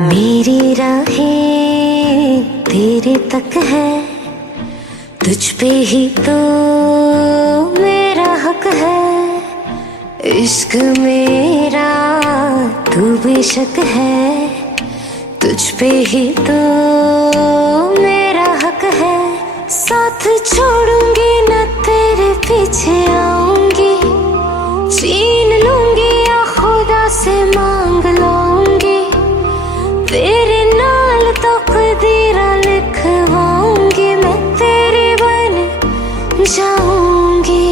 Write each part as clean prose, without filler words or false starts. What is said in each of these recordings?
मेरी राहें तेरे तक है, तुझ पे ही तो मेरा हक है। इश्क मेरा तू बेशक है, तुझ पे ही तो मेरा हक है। साथ छोड़ूंगी न तेरे पीछे आऊंगी, छीन लूंगी या खुदा से मांग लूंगी। तेरे नाल तकदीरा लिखवाऊंगी, मैं तेरी बन जाऊंगी,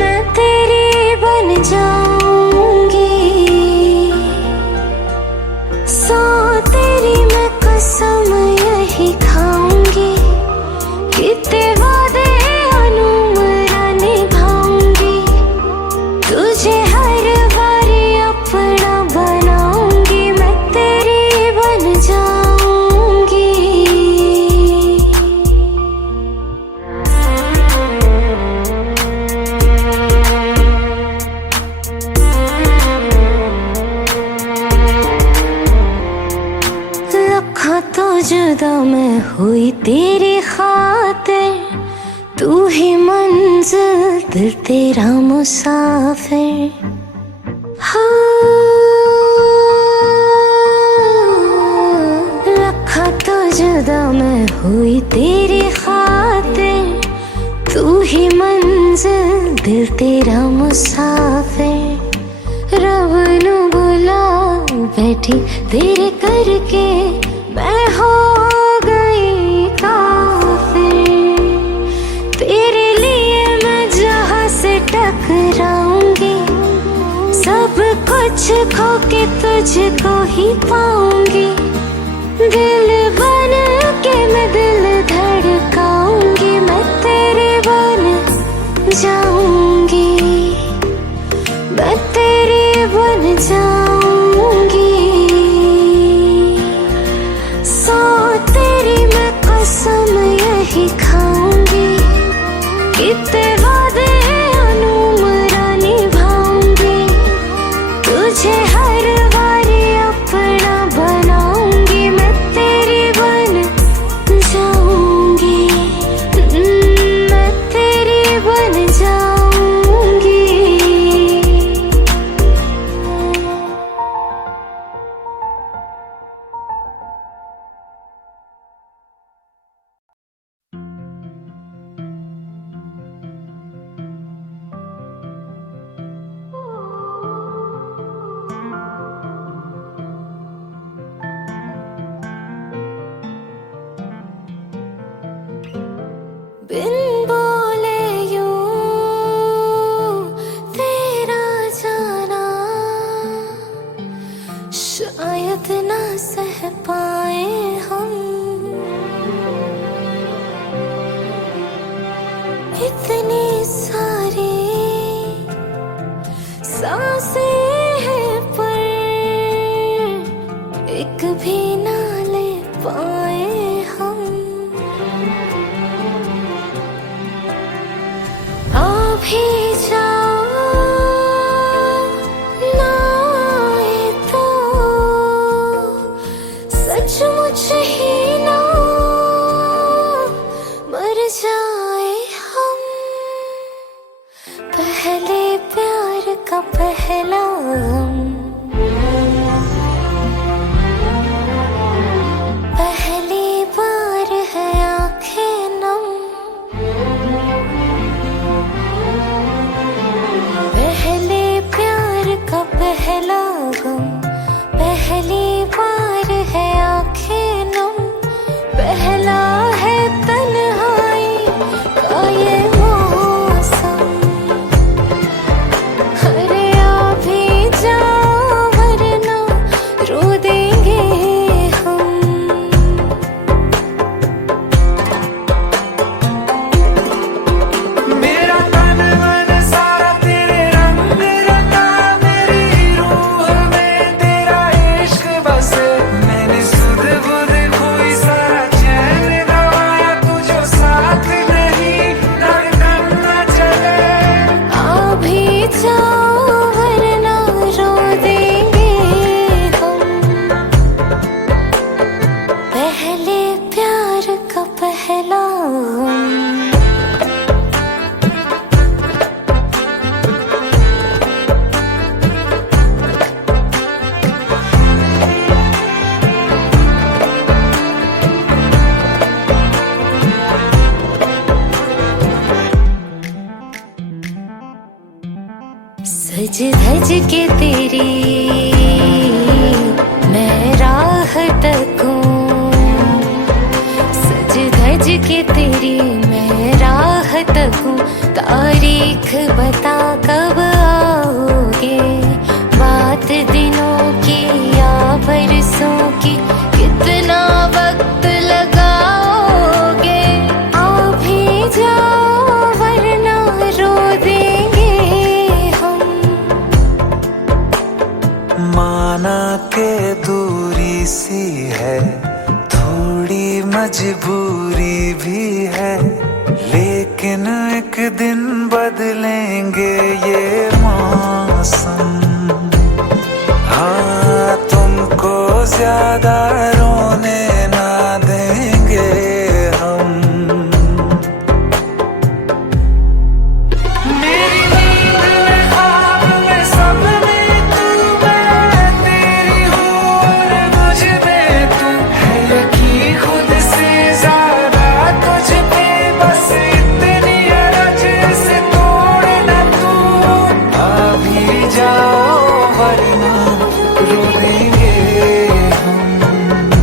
मैं तेरी बन जाऊंगी। सो तेरी मैं कसम यही खाऊंगी, कितने वादे अनुमरा निभाऊंगी। तुझे हर बारी अपना बनाऊंगी, मैं तेरी बन जाऊंगी। लखा तो जुदा मैं हुई तेरी खातिर, तू ही मंजिल दिल तेरा मुसाफिर। लखा तो जुदा मैं हुई तेरी खातिर, तू ही मंजिल दिल तेरा मुसाफिर। रब नू बुला बैठी तेरे करके, मैं हो गई काफिर। तेरे लिए मैं जहां से टकराऊंगी, सब कुछ खो के तुझको ही पाऊंगी। दिल बन के मैं दिल धड़काऊंगी, मैं तेरे बन जाऊंगी, मैं तेरी बन जाऊंगी। सो तेरी मैं कसम यही खाऊंगी, कितने वादे अनुमरा निभाऊंगी। तुझे हर बारी अपना बनाऊंगी, मैं तेरी बन जाऊंगी, मैं तेरी बन जाऊंगी। बिन बोले यूं तेरा जाना, शायद ना सह पाए हम। इतनी सारी सांसें हैं पर एक भी ना ले पाए हम। आ भी जाओ ना आए तो सचमुच ही ना मर जाए हम। पहले प्यार का पहला गम, सज धज के तेरी मैं राह तकूं, सज धज के तेरी मैं राह तकूं। तारीख बता कब आओगे, बात दिनों की या बरसों की, कितना वक्त लगाओगे। आ भी जाओ वरना रो देंगे हम। माना के दूरी सी है, थोड़ी मजबूरी भी है, लेकिन एक दिन बदलेंगे ये मौसम। हाँ, तुमको ज्यादा रोने ना देंगे हम। मेरी नींद में ख्वाब में सपने तू, मैं तेरी हूँ और मुझ में तू है। यकीन खुद से ज्यादा तुझ पे, बस इतनी अरज से तोड़ न तू। आ भी जाओ वरना रो देंगे हम।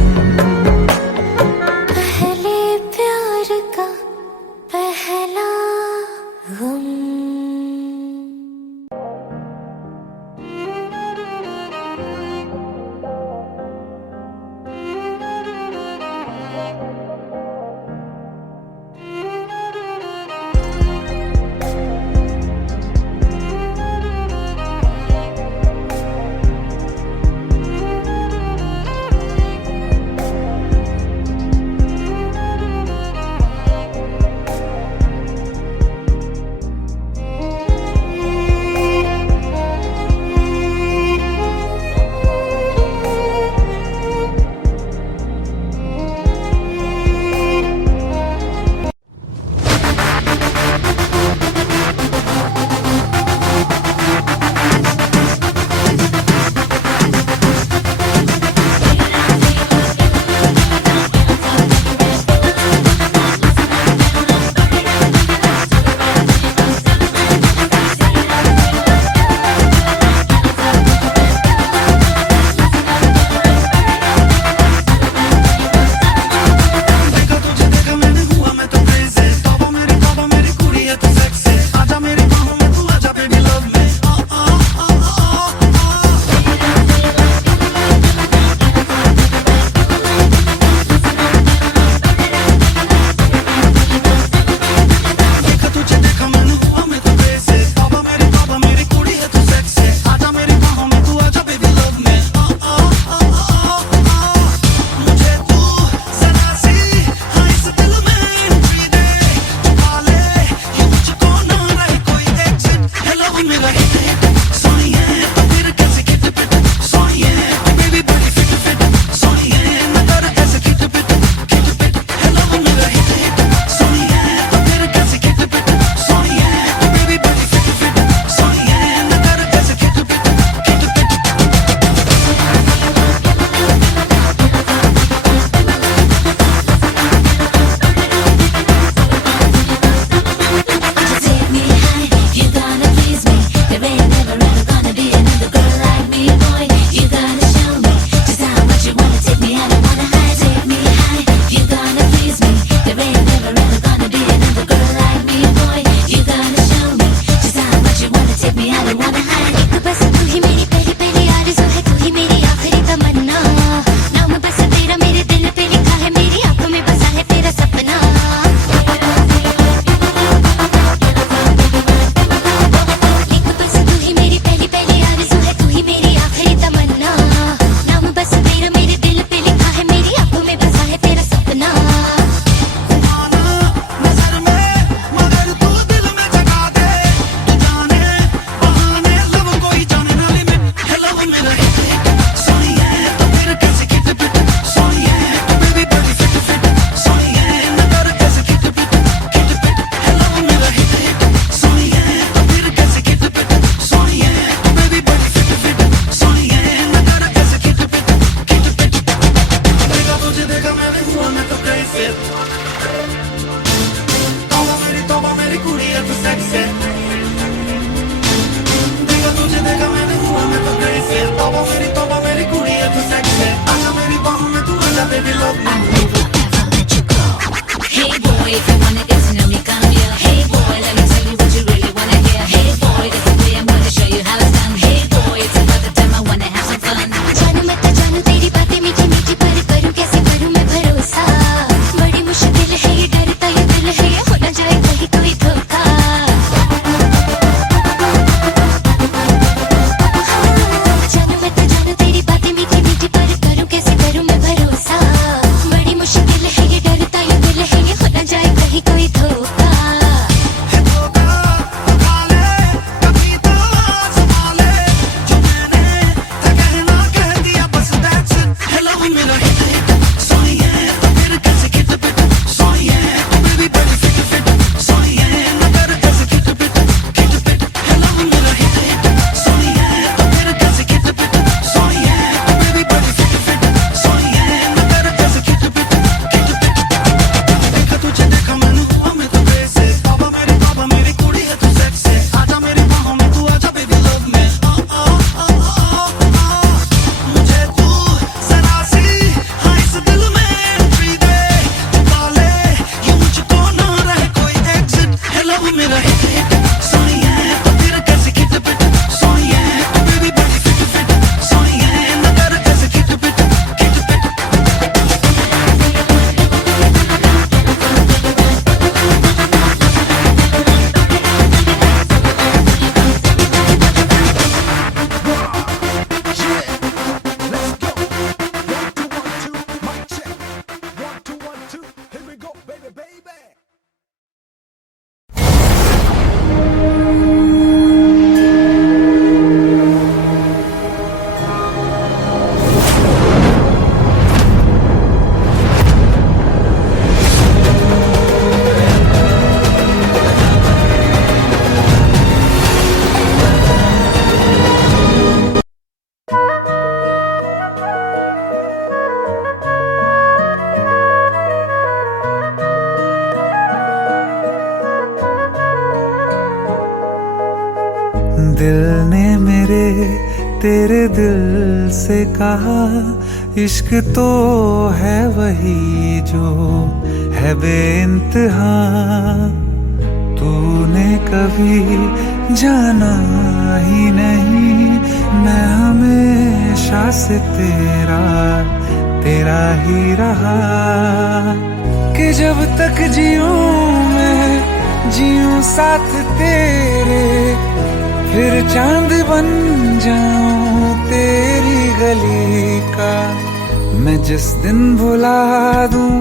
तेरे दिल से कहा इश्क तो है वही जो है बेइंतहा। तूने कभी जाना ही नहीं मैं हमेशा से तेरा ही रहा। कि जब तक जीऊं मैं जीऊं साथ तेरे, फिर चांद बन जाऊं तेरी गली का। मैं जिस दिन भुला दूं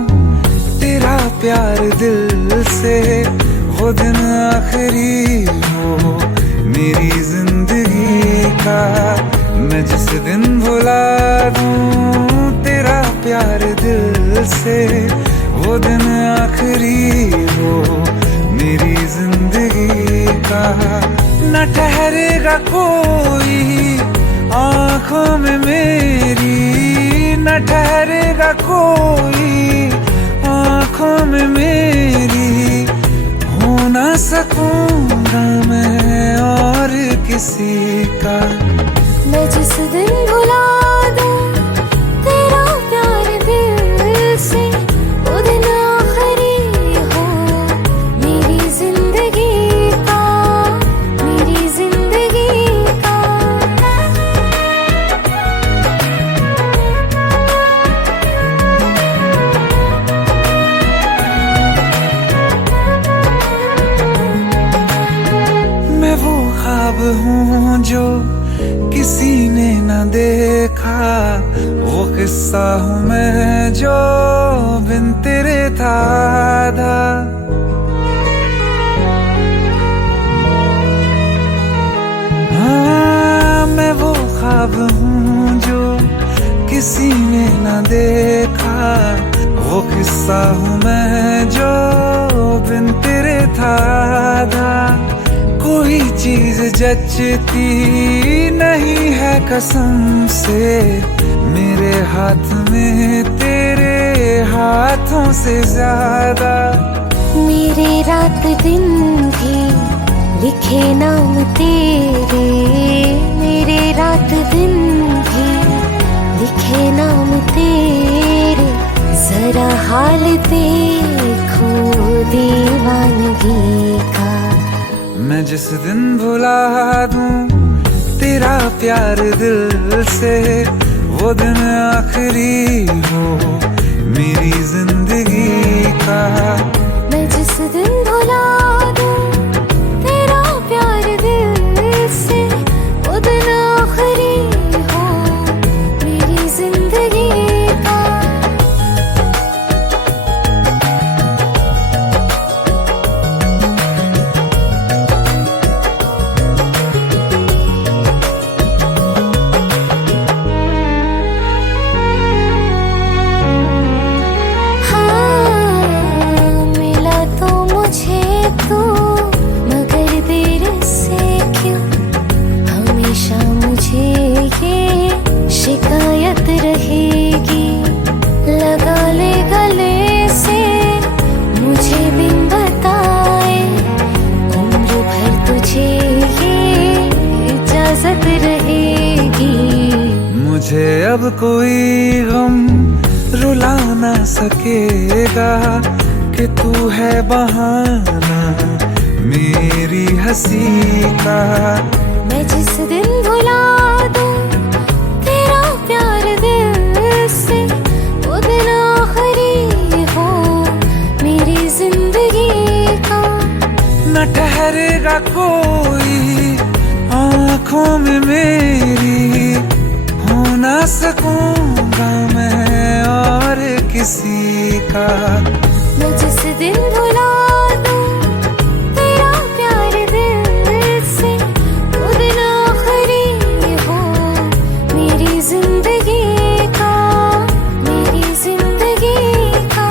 तेरा प्यार दिल से, वो दिन आखिरी हो मेरी जिंदगी का। मैं जिस दिन भुला दूं तेरा प्यार दिल से, वो दिन आखिरी हो मेरी जिंदगी का। न ठहरेगा कोई आंखों में मेरी, न ठहरेगा कोई आंखों में मेरी। हो ना सकूंगा मैं और किसी का। मैं जिस दिन भुला दूं तेरा प्यार दिल से, वो दिन आखिरी हो मेरी जिंदगी का, मेरी जिंदगी का। मैं वो ख्वाब हूँ जो किसी ने न देखा, वो किस्सा हूँ मैं जो बिन तेरे था आधा। हाँ मैं वो ख्वाब हूँ जो किसी ने न देखा, वो किस्सा हूँ मैं जो बिन तेरे था आधा। कोई चीज जचती नहीं है कसम से मेरे हाथ में तेरे हाथों से ज्यादा। मेरे रात दिन भी लिखे नाम तेरे, मेरे रात दिन भी लिखे नाम तेरे। जरा हाल देखो दीवानगी का। मैं जिस दिन भुला दूं तेरा प्यार दिल से, वो दिन आखिरी हो मेरी जिंदगी का। मैं जिस दिन भुला दूं तेरा प्यार दिल से, वो दिन आखिरी हो मेरी जिंदगी का। शिकायत रहेगी लगा ले गले से मुझे बिन बताए, उम्र भर तुझे ये इजाजत रहेगी। मुझे अब कोई गम रुला ना सकेगा कि तू है बहाना मेरी हंसी का। मैं जिस दिन भुला दूं तेरा प्यार दिल से, वो दिन आखिरी हो मेरी जिंदगी का। न ठहरेगा कोई आंखों में मेरी, हो ना सकूंगा मैं और किसी का। मैं जिस दिन भुला दूं तेरा प्यार दिल से, वो दिन आखिरी हो मेरी जिंदगी का, मेरी जिंदगी का।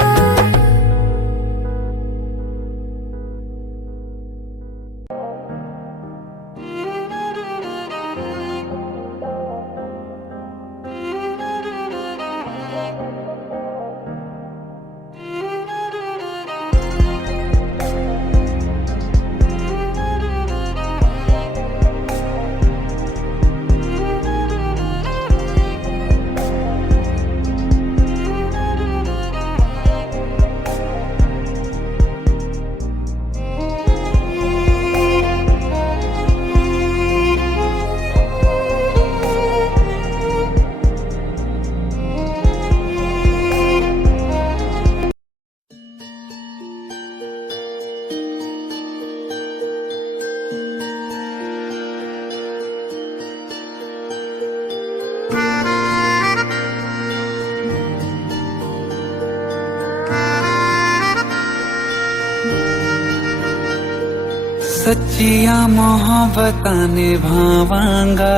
सच्चिया मोहब्बतां निभावांगा,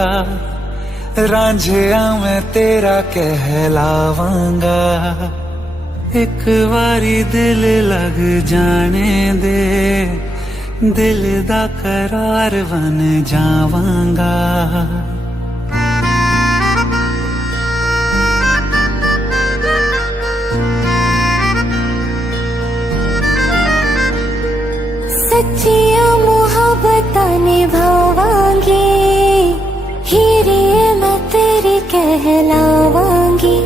रांझिया मैं तेरा कहलावांगा। एक बारी दिल लग जाने दे, दिल दा करार बन जावांगा। सच्चिया मोहब्बतां निभावांगी, हीरे मैं तेरी कहलावांगी।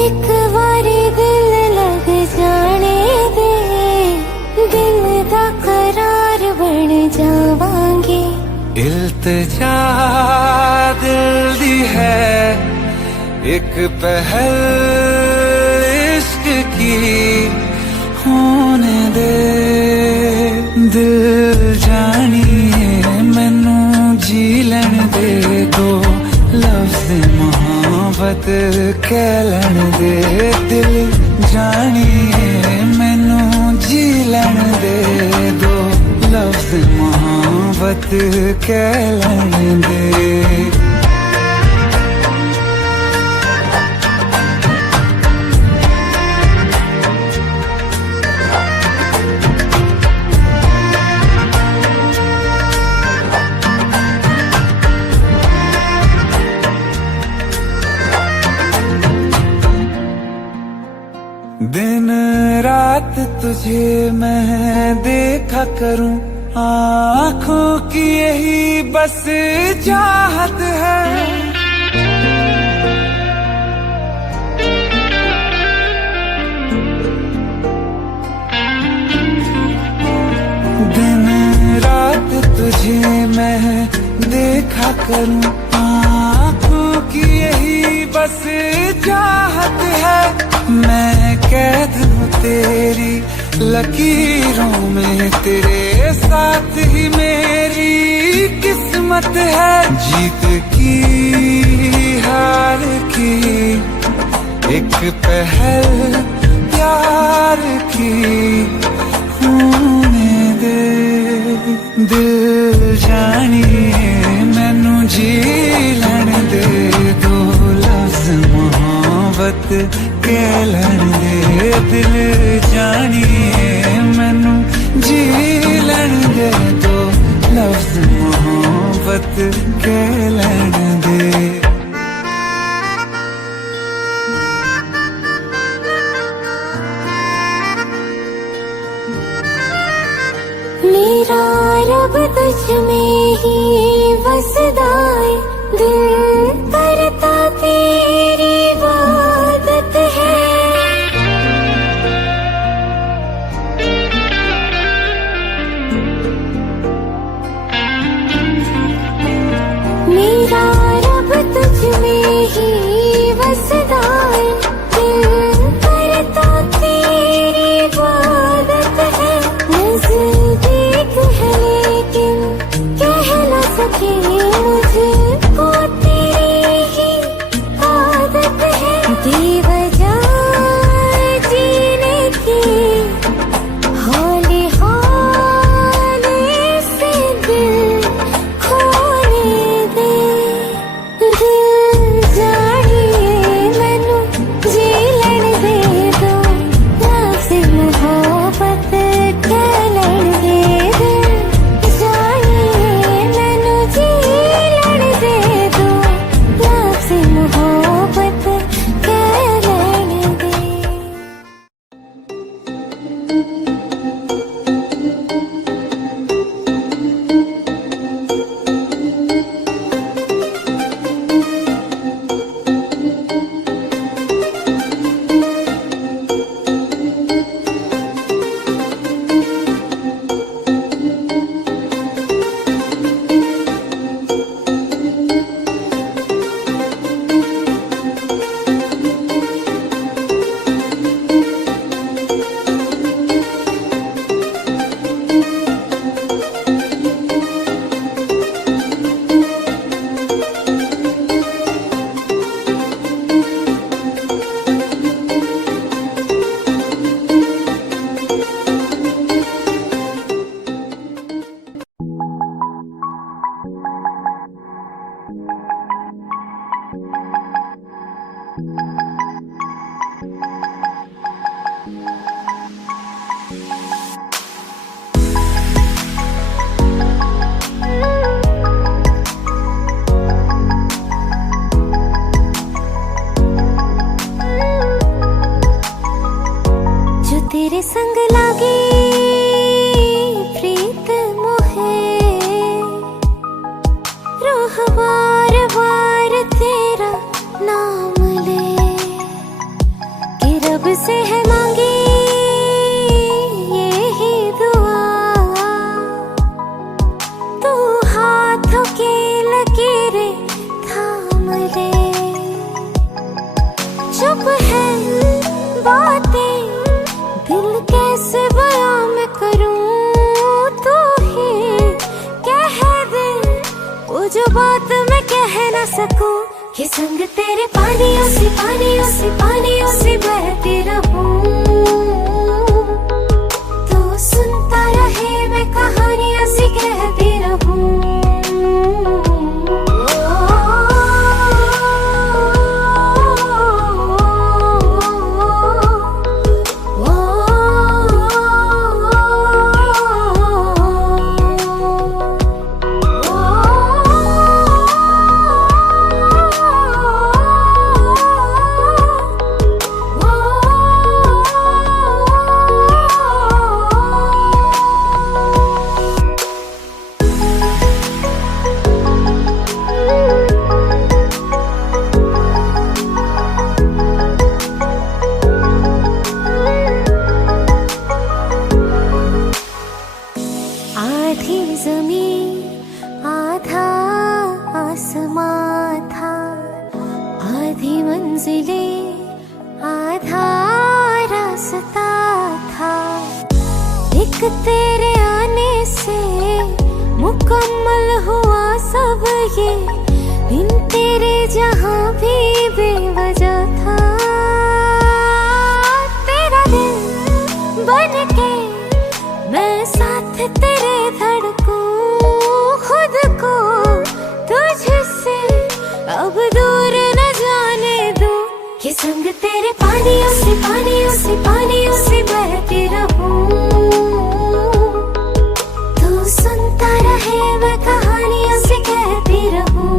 एक बारी दिल लग जाने दे, दिल दा करार बन जावांगी। इल्तिजा दिल दी है एक पहल इश्क की, होने दे दिल जानिए मैनू जी लैन दे। दो लफ्ज़ मोहब्बत कह लैन दे, दिल जानिए मैनू जी लैन दे। दो लफ्ज़ मोहब्बत कह लैन दे। दिन रात तुझे मैं देखा करूं, आँखों की यही बस चाहत है। दिन रात तुझे मैं देखा करूं, आँखों की यही बस चाहत है। मैं कैद हूँ तेरी लकीरों में, तेरे साथ ही मेरी किस्मत है। जीत की हार की एक पहल प्यार की, होने दे दिल जानिए मैनू जी लैन दे। दो लफ्ज़ मोहब्बत कह लैन दे, दिल जानिए मैनू जी लैन दे। दो लफ्ज़ मोहब्बत कह लैन दे। मेरा रब तुझ में ही बसदा है, दिल करता तेरी इबादत है। मेरा रब तुझ में ही बसदा है, दिल करता तेरी इबादत है। नज़दीक है लेकिन कह न सके, मुझको तेरी ही आदत है। बेवजह जीने की हौले हौले से दिल खोने दे। दिल जानिए मैनू जी लैन दे। दो लफ्ज़ मोहब्बत कह लैन दे। दिल जानिए मैनू जी लैन दे। दो लफ्ज़ मोहब्बत कह लैन संग लागी प्रीत मोहे, रूह बार बार तेरा नाम ले, कि रब से है मांगी यही दुआ, तू हाथों की लकीरें थाम ले। चुप है बातें दिल कैसे बयां मैं करूं, तू ही कह दे वो जो बात मैं कह न सकूं, कि संग तेरे पानियों से पानियों से पानियों से बहती रहूं, तू सुनता रहे मैं कहानियां सी कहती रहूं। आधी जमीन आधा आसमां था, आधी मंजिलें आधा रास्ता था, एक तेरे आने से मुकम्मल हुआ सब ये, बिन तेरे जहां भी बेवजह था, तेरा दिल बन के मैं साथ तेरे धड़कूं, खुद को तुझसे अब दूर न जाने दूं, कि संग तेरे पानियों से पानियों से पानियों से बहती रहूं, तू सुनता रहे मैं कहानियों से कहती रहूं।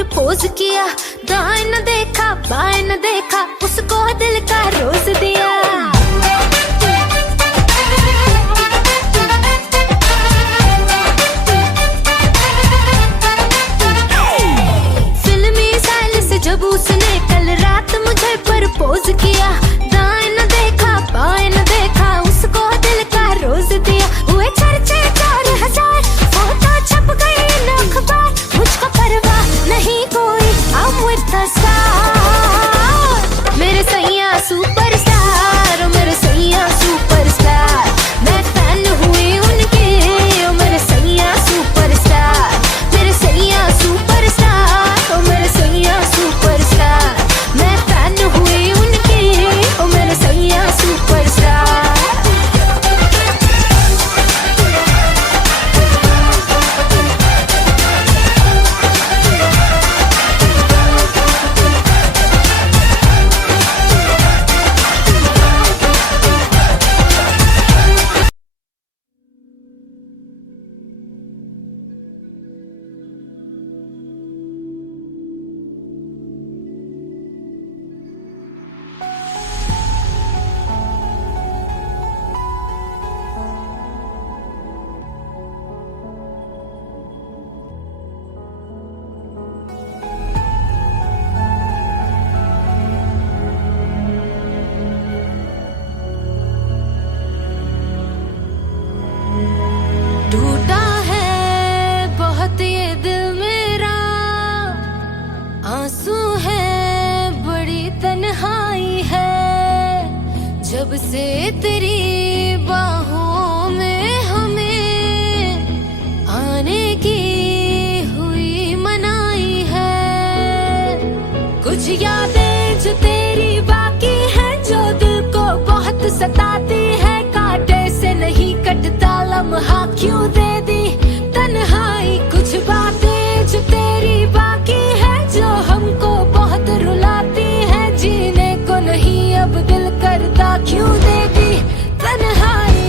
प्रपोज किया, दाएं न देखा बाएं न देखा, उसको दिल का रोज दिया। फिल्मी स्टाइल से जब उसने कल रात मुझे प्रपोज किया, दाएं न देखा बाएं न देखा, उसको दिल का रोज दिया। हुए चर्चे 4000, फोटो छप गई इन अखबार, मुझको परवाह नहीं कोई, I'm with the star। मेरे सैया सुपरस्टार, मेरे सैया सुपरस्टार, मैं फैन हुई उनकी, मेरे सैया सुपरस्टार, मेरे सैया सुपरस्टार, मेरे सैया सुपरस्टार, मैं फैन हुई उनकी, मेरे सैया सुपरस्टार। टूटा है बहुत ये दिल मेरा, आंसू है बड़ी तन्हाई है, जब से तेरी बाहों में हमें आने की हुई मनाई है। कुछ यादें जो तेरी बाकी हैं, जो दिल को बहुत सताती है, कांटे से नहीं कटता लम्हा क्यों दे दी तन्हाई। कुछ बातें जो तेरी बाकी है, जो हमको बहुत रुलाती है, जीने को नहीं अब दिल करता क्यों दे दी तन्हाई।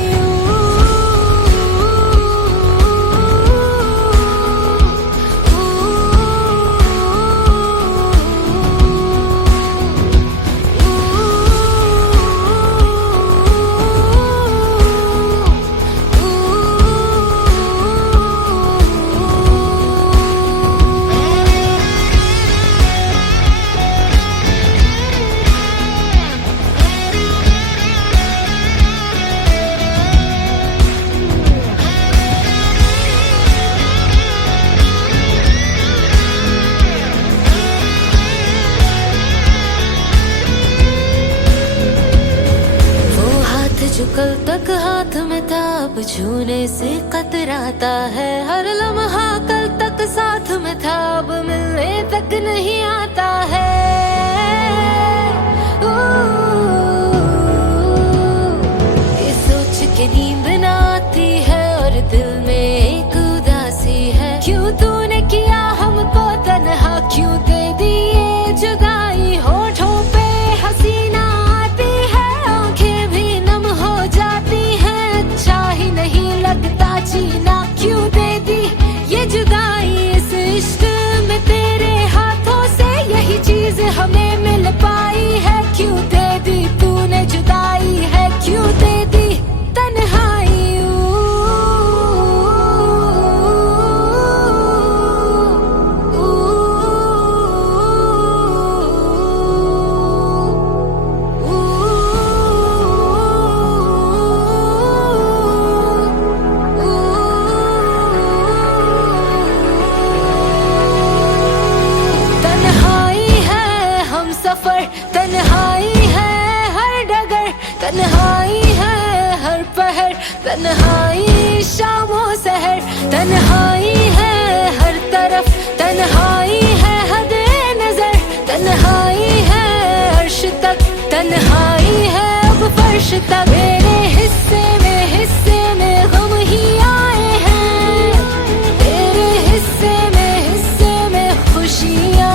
जो कल तक हाथ में था, अब छूने से कतराता है, हर लम्हा कल तक साथ में था, अब मिलने तक नहीं आता है। ये सोच के नींद ना आती है, और दिल में एक उदासी है, क्यों तूने किया हमको तन्हा, क्यों दे दी ये जुदाई। होठों पे हसीना आती है, आंखें भी नम हो जाती हैं, अच्छा ही नहीं लगता जीना, क्यों दे दी ये जुदाई। इस इश्क में तेरे हाथों से यही चीज हमें मिल पाई है, क्यों दे दी तूने जुदाई है, क्यों दे दी तन्हाई। तन्हाई है हर डगर, तन्हाई है हर पहर, तन्हाई शामों सहर, तन्हाई है हर तरफ, तन्हाई है हदे नजर, तन्हाई है अर्श तक, तन्हाई है अब फर्श तक। मेरे हिस्से में गम ही आए हैं, तेरे हिस्से में खुशियाँ,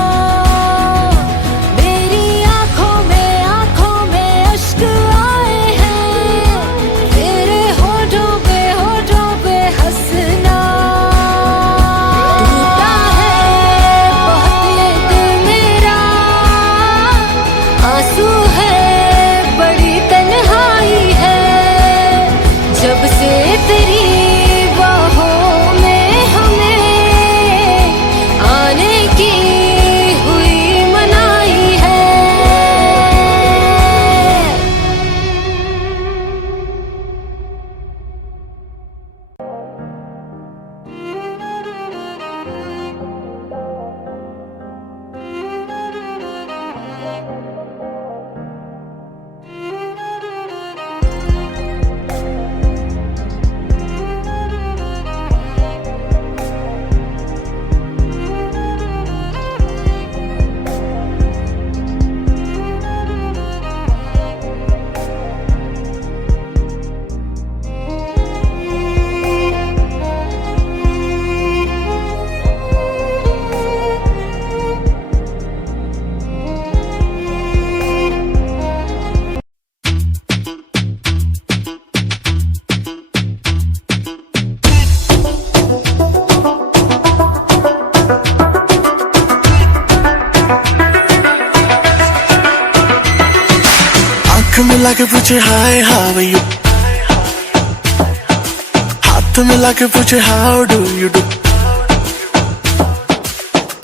बहुत आंख मिला के पूछे हाय हाउ यू, हाथ मिला के पूछे हाउ डू यू डू।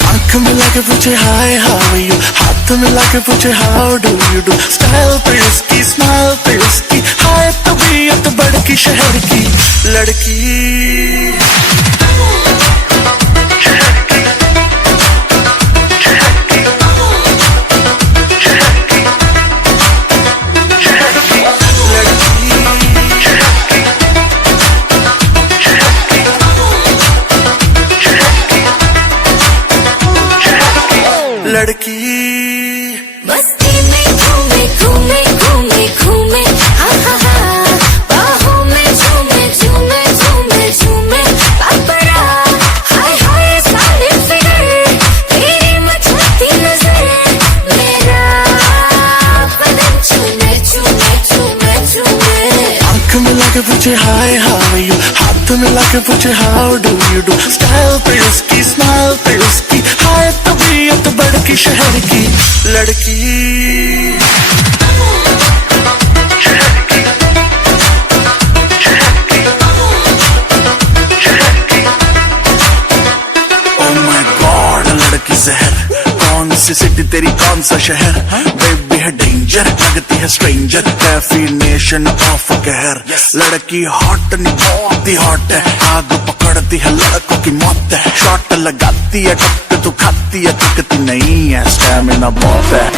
आंख मिला के पूछे हाय हाउ यू, हाथ मिला के पूछे how do you do. Style पे उसकी, स्माइल पे उसकी, हाय तबीयत बड़की शहर की लड़की। लड़की मस्ती में घूमे घूमे घूमे घूमे, हा हा हा, बाहों में झूमे झूमे झूमे झूमे, पापरा हाय हाय सालिम फिगर, तेरी मचलती नजर, मेरा बदन चूमे चूमे चूमे चूमे। आंख मिला के पूछे हाय हाउ यू, हाथ मिला के पूछे how do you do. Style पे उसकी, स्माइल पे उसकी, हाय तबीयत बड़की शहर की लड़की। Oh my God, लड़की जहर, कौन सी सिटी तेरी कौन सा शहर, बेबी है डेंजर, लगती है स्ट्रेंजर, डेफिनेशन ऑफ कहर। लड़की हॉट नहीं बहुत ही हॉट है, आग पकड़ती है लड़कों की मौत है। शॉट लगाती है टप तो खाती है, दिखती नहीं है, स्टैमिना बहुत है।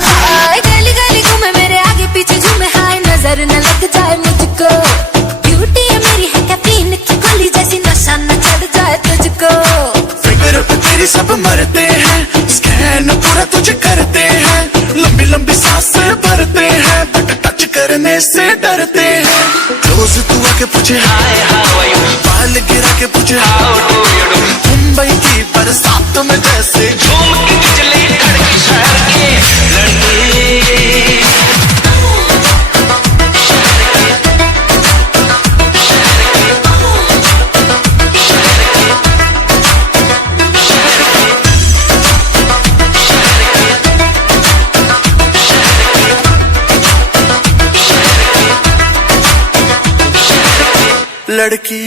हाय गली गली घूमे मेरे आगे पीछे झूमे, हाय नजर न लग जाए मुझको, ब्यूटी है मेरी है कैफीन की गोली जैसी, नशा न चढ़ जाए तुझको। फिगर पे तेरी सब मरते हैं, स्कैन पूरा तुझे करते हैं, लंबी लंबी सांसें भरते हैं, बट टच करने से डरते हैं। क्लोज तू आके पूछे हाय हाउ आर यू, बाल गिरा के पूछे how do you do. Mumbai की बरसात में जैसे झूम के बिजली कड़की शहर की लड़की। लड़की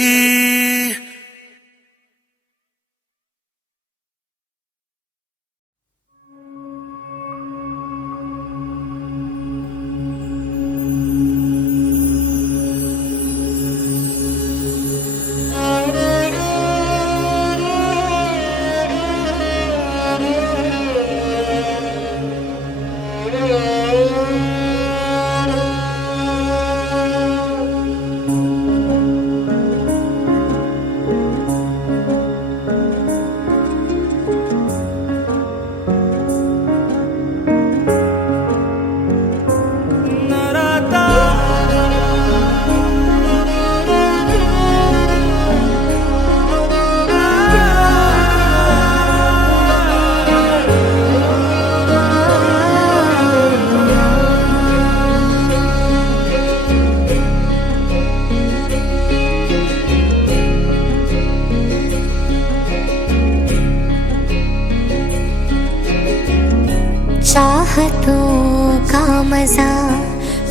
चाहतों का मजा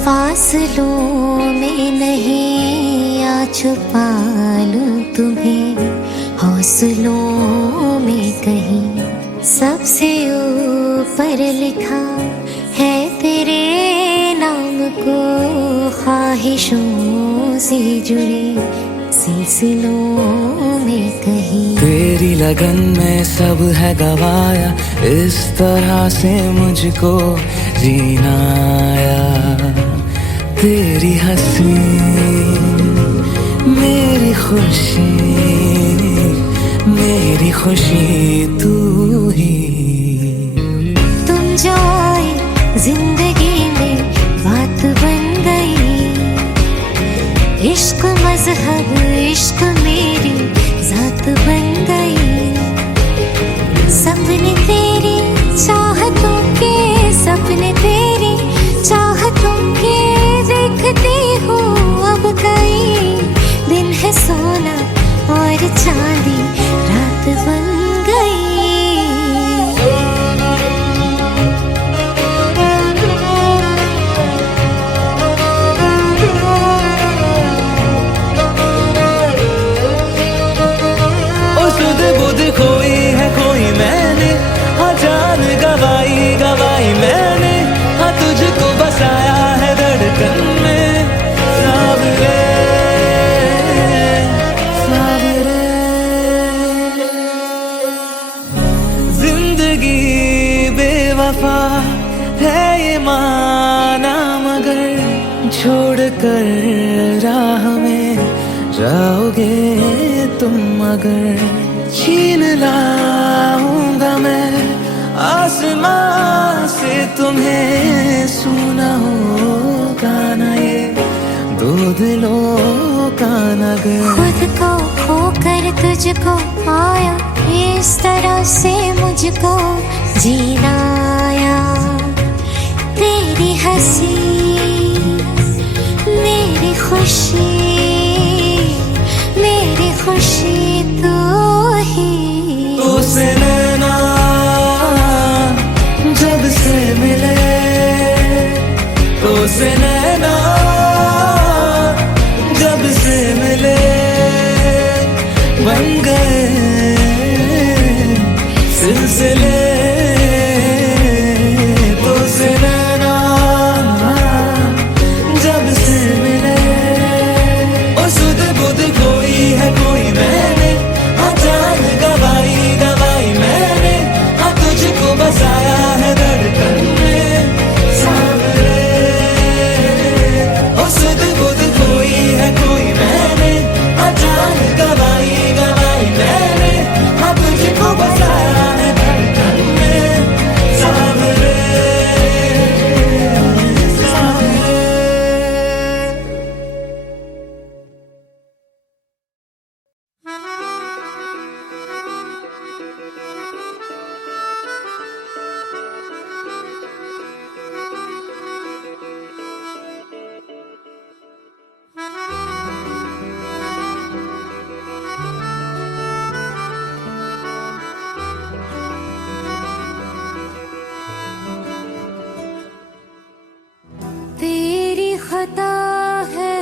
फासलों में नहीं, आ छुपा लूं तुम्हें हौसलों में कहीं। सबसे ऊपर लिखा है तेरे नाम को, ख्वाहिशों से जुड़े सिलसिलों में कहीं। तेरी लगन में सब है गवाया, इस तरह से मुझको जीना आया। तेरी हंसी मेरी खुशी, मेरी खुशी तू ही। तुम जो आए जिंदगी में बात बन गई, इश्क मजहब इश्क मेरी जात बन गई। सपने तेरी चाहतों के, सपने तेरी चाहतों के छोड़ कर राह में जाओगे तुम अगर, छीन लाऊंगा मैं आसमां से तुम्हें, सुना होगा ना ये दो दिलों का नगर। खुद को खोकर तुझको पाया, इस तरह से मुझको जीना आया। तेरी हंसी मेरी खुशी, मेरी खुशी तू ही। तो से नैना जब से मिले, तो से नैना जब से मिले, बन गए सिलसिले। तो से नैना जब से मिले, ओ सुध बुध कोई है कोई मैंने, हाँ जान गवाई गवाई मैंने, हाँ तुझको बसाया है धड़कन में सांवरे। ओ सुध बुध कोई है कोई मैंने, हाँ जान गवाई गवाई मैंने, हाँ तुझको बसाया है धड़कन में सांवरे सांवरे। तेरी खता है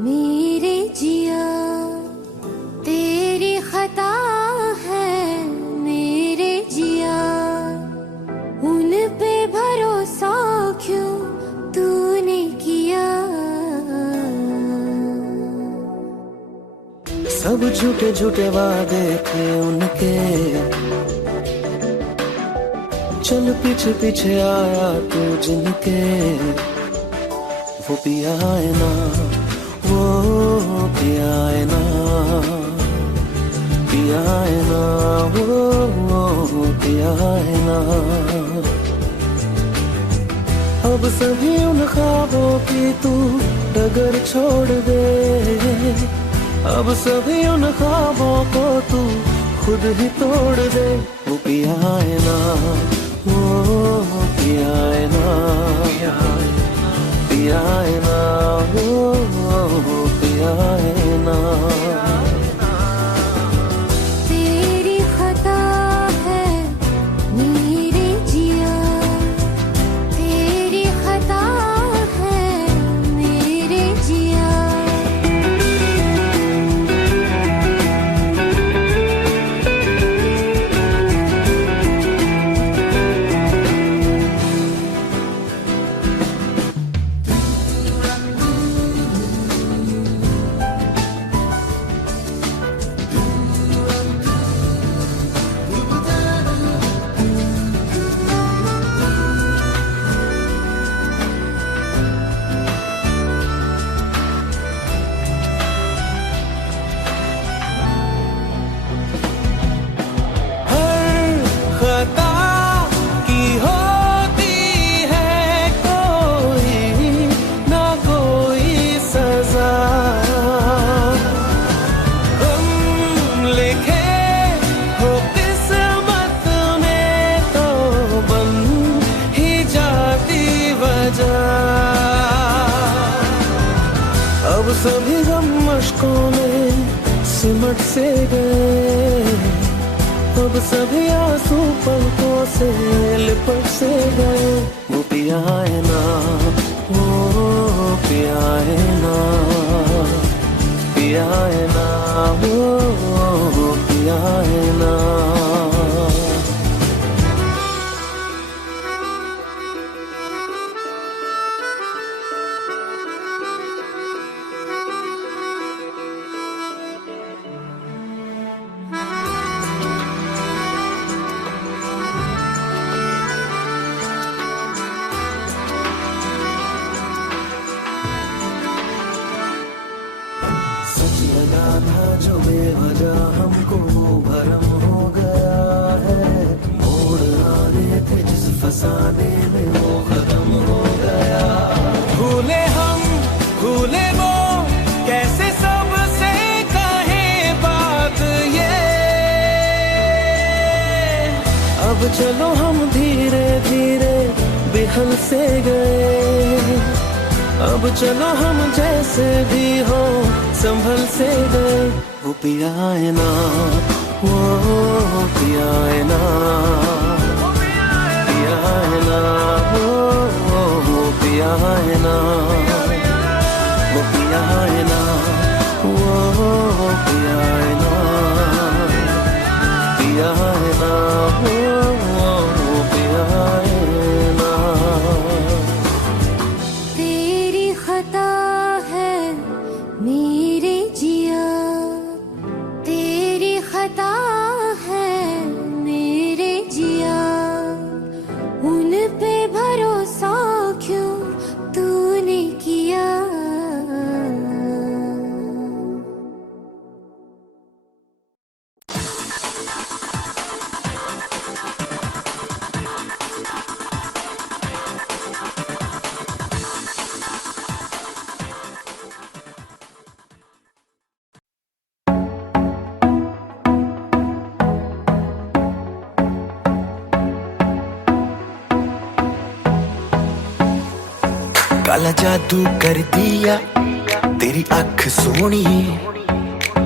मेरे जिया, तेरी खता है मेरे जिया। उन पे भरोसा क्यों तूने किया। सब झूठे झूठे वादे थे उनके, चल पीछे पीछे आया तू जिनके। वो पिया है ना, वो पिया है ना, पिया है ना, वो पिया है ना। अब सभी उन ख्वाबों की तू डगर छोड़ दे, अब सभी उन ख्वाबों को तू खुद ही तोड़ दे। वो पिया है ना, वो पिया है ना, पिया है ना, वो पिया है ना। तेरी खता है मेरे जिया, तेरी खता है मेरे जिया। सभी गम मशकों में सिमट से गए, अब सभी आंसू पलकों से लिपट से गए। वो पिया है ना, वो पिया है ना, पिया है ना, वो पिया है ना। जो बेवजह हमको वो भरम हो गया है, मोड़ आने थे जिस फसाने में वो खत्म हो गया। भूले हम भूले वो कैसे सबसे कहे बात ये, अब चलो हम धीरे धीरे बेहल से गए, अब चलो हम जैसे भी हो संभल से गए। वो पिया है ना, वो पिया है ना, पिया है ना, वो पिया है ना, वो पिया है ना, वो पिया है ना, पिया है ना, वो पिया है ना। तेरी खता है मेरे जिया, तेरी खता है मेरे जिया, उन पे भरोसा क्यों तूने किया। काला जादू कर दिया तेरी अख सोनी,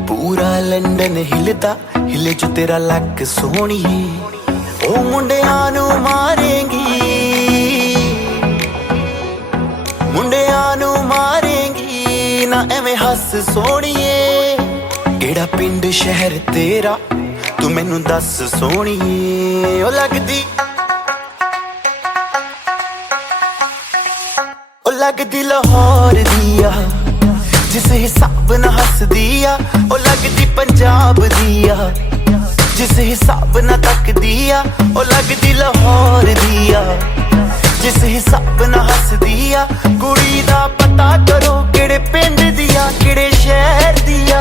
पूरा लंडन हिलदा हिले जो तेरा लक सोनी। ओ मुंडियां नू मारेंगी, मुंडियां नू मारेंगी ना एवें हस सोनिए। केड़ा पिंड शहर तेरा तू मैनू दस सोनिए। ओ लगदी लगदी लाहौर दिया जिस हिसाब न हस दिया, ओ लगदी पंजाब दिया जिस हिसाब न तक दिया, ओ लगदी लाहौर दिया जिस हिसाब न हस दिया। कुड़ी दा पता करो केड़े पिंड दिया केड़े शहर दिया,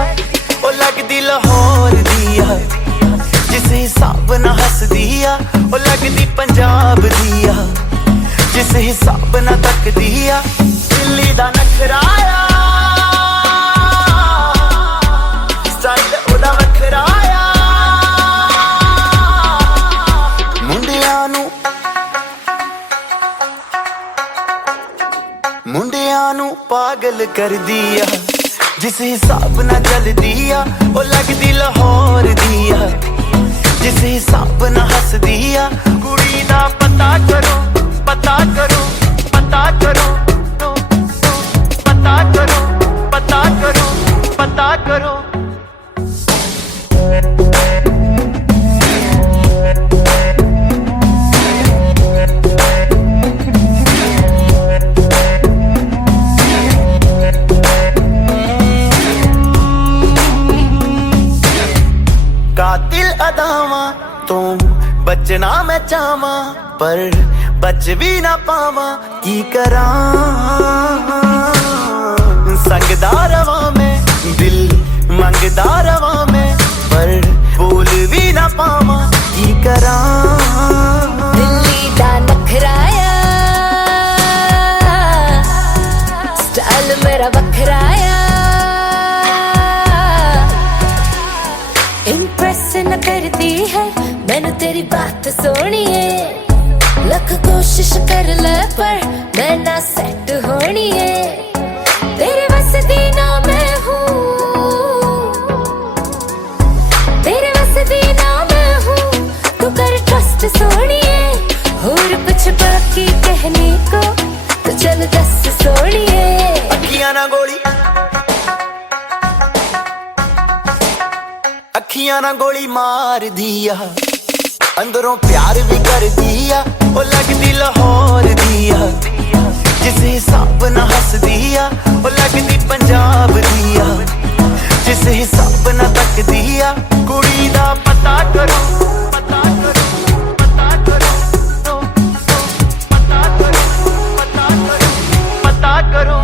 ओ लगदी लाहौर दिया जिस हिसाब न हस दिया, ओ लगदी पंजाब दिया जिस हिसाब न तक दिया। दिल्ली दा नखराया स्टाइल ओदा वखराया, मुंडियां नू पागल कर दिया जिस हिसाब न चल दिया, ओ लगदी लाहौर दिया जिस हिसाब न हस दिया। कुड़ी दा पता करो पता करो पता करो पता करो पता करो पता करो। कातिल अदावां तो बचना मैं चाहवां, पर बच भी ना पावा की करा। संगदा रवा मैं दिल मंगदा रवा मैं, पर बोल भी ना पावा की करा। दिल्ली दा नखराया स्टाइल मेरा वखराया, इम्प्रेस न करती है मैनू तेरी बात सोनी है। लख कोशिश कर ले पर मैं ना सेट होनी है, तेरे बस दी ना मैं हूँ, तेरे बस दी ना मैं हूँ, तू कर ट्रस्ट सोनिए। और कुछ बाकी कहने को तो चल दस सोनिए। अखियां ना गोली अखियां ना गोली मार दिया, अंदरों प्यार भी कर दिया, ओ लगदी लाहौर दिया जिस हिसाब न हस दिया, ओ लगदी पंजाब दिया जिस हिसाब न तक दिया। कुड़ी दा पता करो पता करो पता करो पता करो पता करो पता करो।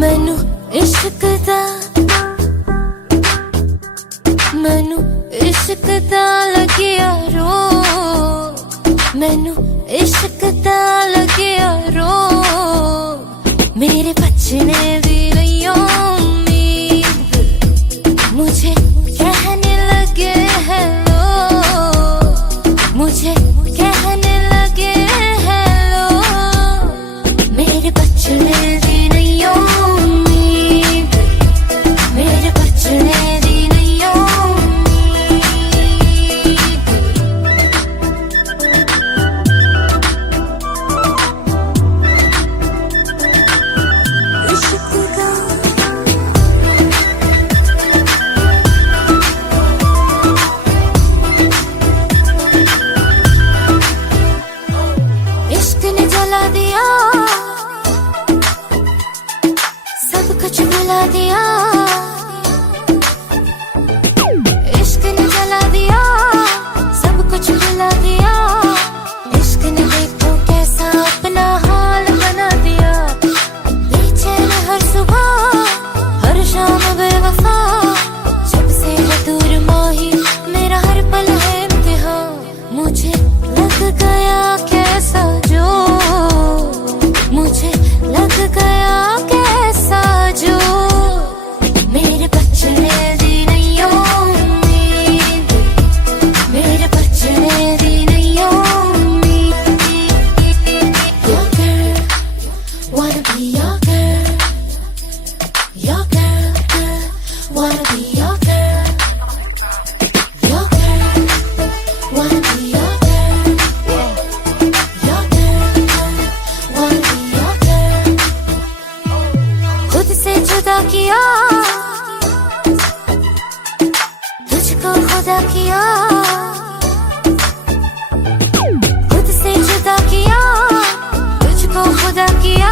मैनू इश्क दा मैनू इश्क दा लगिया रो मैनू इश्क दा लगिया रो मेरे बचने दी नहीं उम्मीद मुझे कहने लगे हेलो मुझे कहने लगे हेलो मेरे बचने दी नहीं उम्मीद मेरे बचने दी नहीं इश्क ने जला दिया सब कुछ भुला दिया इश्क ने जला दिया सब कुछ भुला दिया इश्क ने देखो कैसा अपना हाल बना दिया बेचैन हर सुबह हर शाम बेवफा जब से है दूर माही मेरा हर पल है इम्तिहान मुझे लग गया कैसा जो मुझे लग गया कैसा जो मेरे बचने दी नहीं उम्मीद मेरे बचने दी नहीं उम्मीद Your girl, wanna be your girl Your girl, girl, wanna be your girl Your girl, wanna be your girl Your girl, wanna be your girl खुद से जुदा किया तुझको खुदा किया खुद से जुदा किया तुझको खुदा किया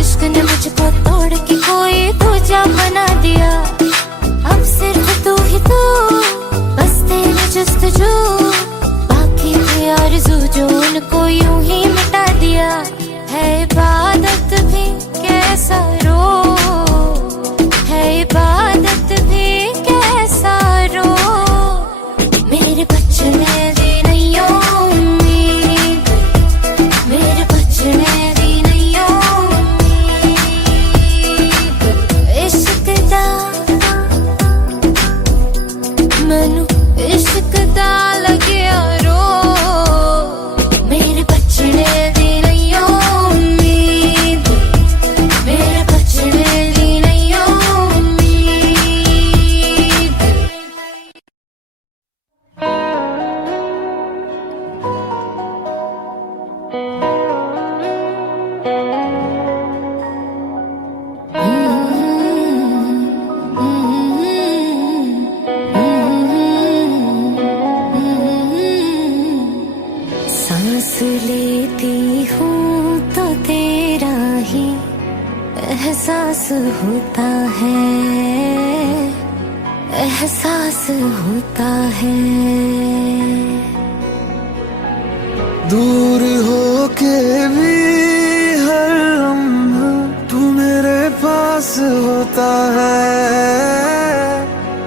इश्क ने मुझको तोड़ के कोई दूजा बना दिया अब सिर्फ तू ही तू बस तेरी जस्तजू बाकी थे आरज़ू जो उनको यूं ही मिटा दिया है इबादत भी कैसा रो है इबादत भी कैसा रो मेरे बचने दी नहीं उम्मीद मेरे बचने दी नहीं उम्मीद इश्क दा मैनू इश्क दा लगिया रो मेरे बचने दी नहीं उम्मीद मेरे बचने दी नहीं उम्मीद सांस लेती हूँ तो तेरा ही एहसास होता है एहसास होता है दूर होके भी हर लम्हा तू मेरे पास होता है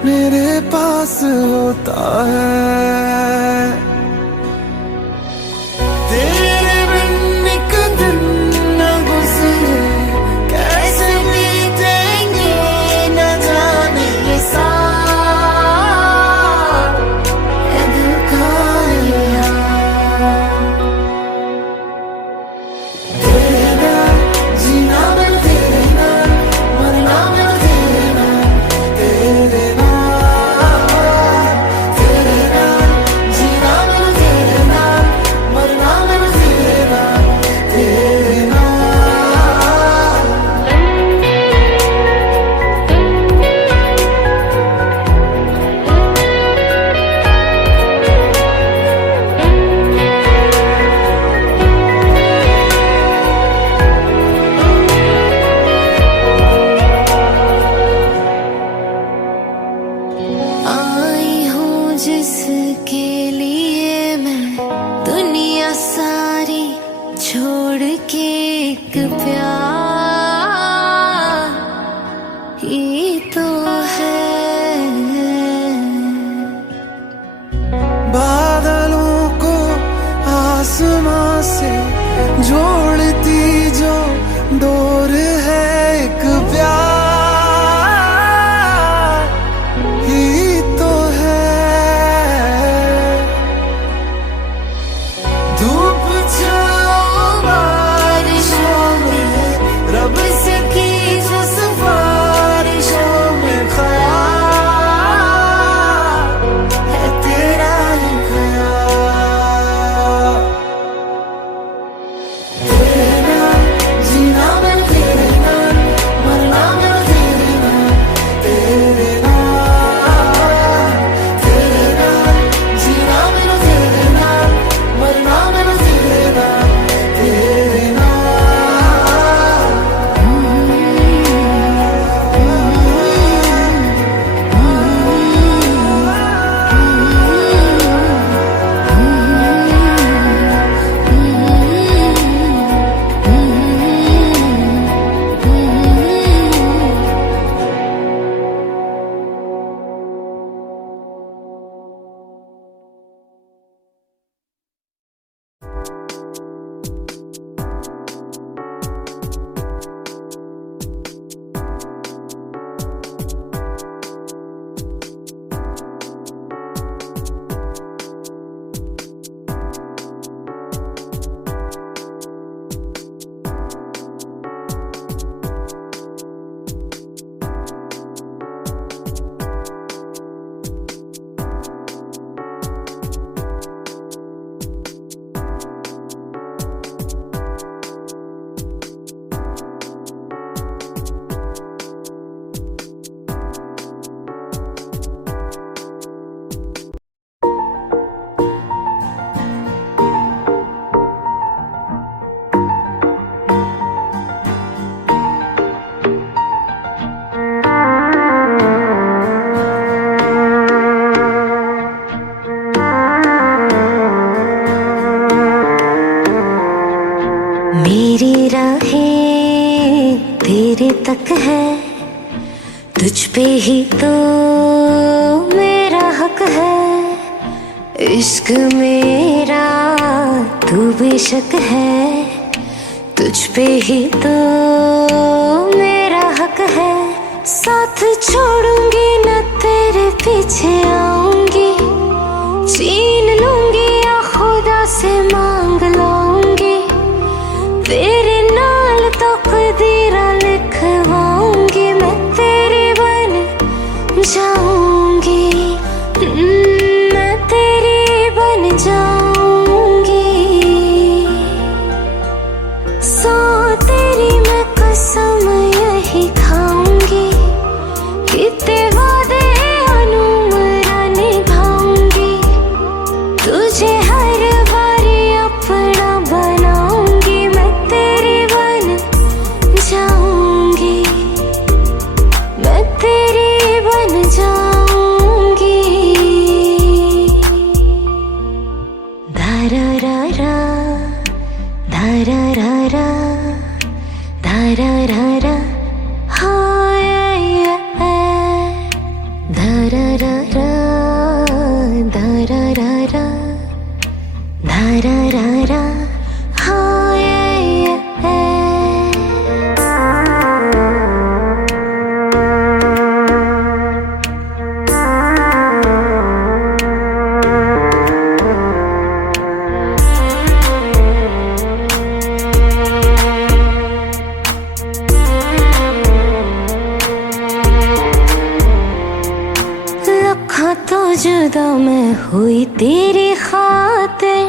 मेरे पास होता है तेरे बिन एक दिन न गुजरे कैसे बीतेंगे न जाने ये साथ ए दिल का यार तेरा जीना मैं तेरे नाल मरना मैं तेरे नाल तेरे नाल तक है, तुझ पे ही तो मेरा हक है। इश्क मेरा तू बेशक है, तुझ पे ही तो मेरा हक है। साथ छोड़ूंगी न तेरे पीछे आऊंगी, छीन लूंगी या खुदा से मांग लाऊंगी, तेरे नाल तो कदीरा लिखवाऊंगी। मैं तेरी बन जाऊंगी, मैं तेरी बन जाऊंगी। सौ तेरी मैं कसम यही खाऊंगी, कितने वादे अनुमरा निभाऊंगी, तुझे हर बारी अपना बनाऊंगी। मैं तेरी बन जाऊंगी, मैं तेरी बन जाऊंगी। धारा रा रा, धारा रा रा, धारा रा रा, हाय धारा रा रा, धारा रा रा, धारा रा रा, हाय लखा तो जुदा मैं हुई तेरी खातिर,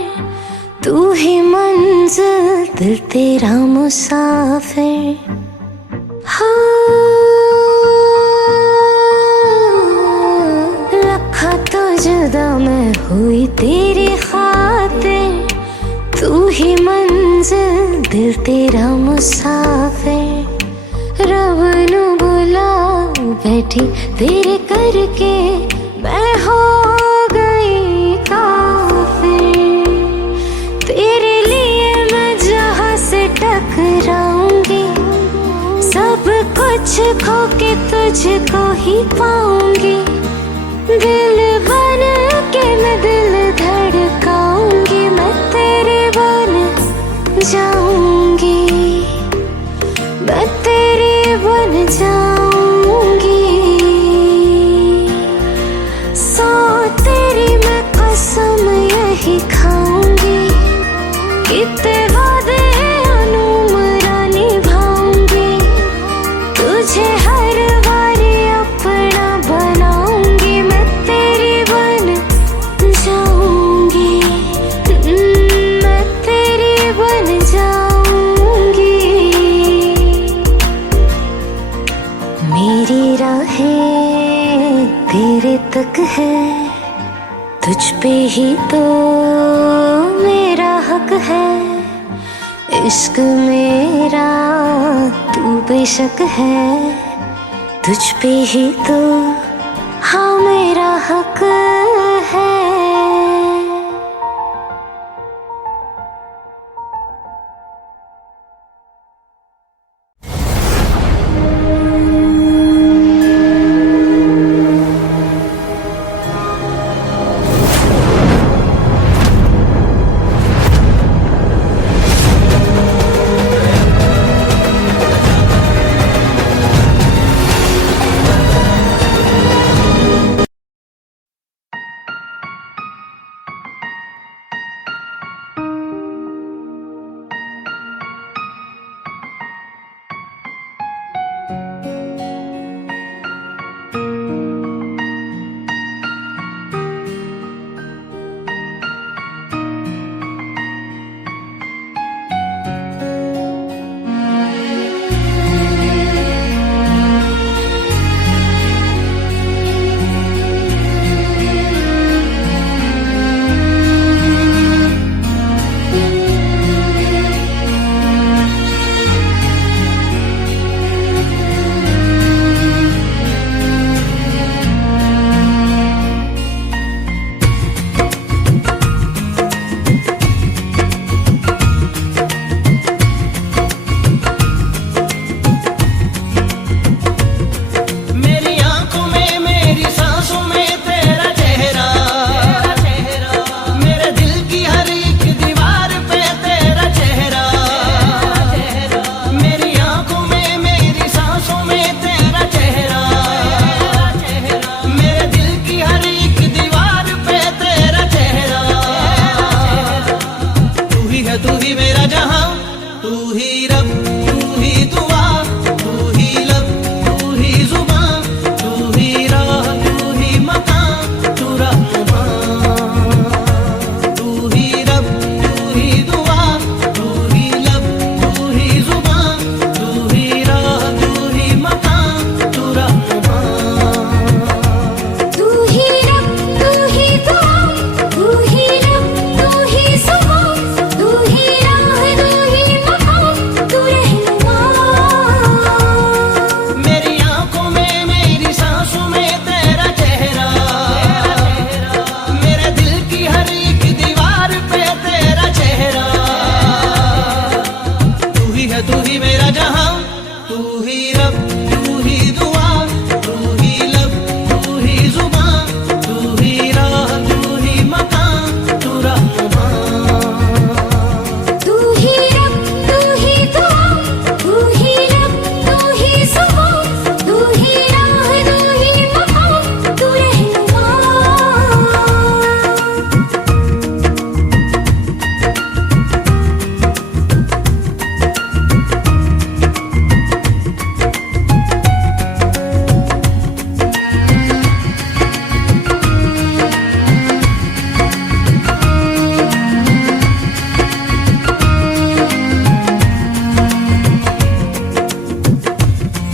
तू ही मंजिल दिल तेरा मुसाफिर। लखा तो जुदा मैं हुई तेरी खातिर, तू ही मंजिल दिल तेरा मुसाफिर। रब नू बुला बैठी तेरे करके, मैं हो गई काफिर। तेरे लिए मैं जहाँ से टकराऊंगी, सब कुछ खो के तुझको ही पाऊंगी। दिल बन के मैं दिल धड़काऊंगी, मैं तेरे बन जाऊंगी, मैं तेरी बन जाऊंगी। सौ तेरी मैं कसम यही खाऊंगी, कितने वादे अनुमरा निभाऊंगी, तुझे हर बारी अपना बनाऊंगी। मैं तेरी बन जाऊंगी, मैं तेरी बन जाऊंगी। मेरी राहें तेरे तक है, तुझ पे ही तो मेरा हक है। इश्क मेरा तू बेशक है, तुझ पे ही तो हाँ मेरा हक है। तू ही दुआ, तू ही लब, तू ही जुबान, तू ही राह, तू ही मकान, तू रहनुमा। तू ही रब, तू ही दुआ, तू ही लब, तू ही जुबान, तू ही राह, तू ही मकान, तू रहनुमा।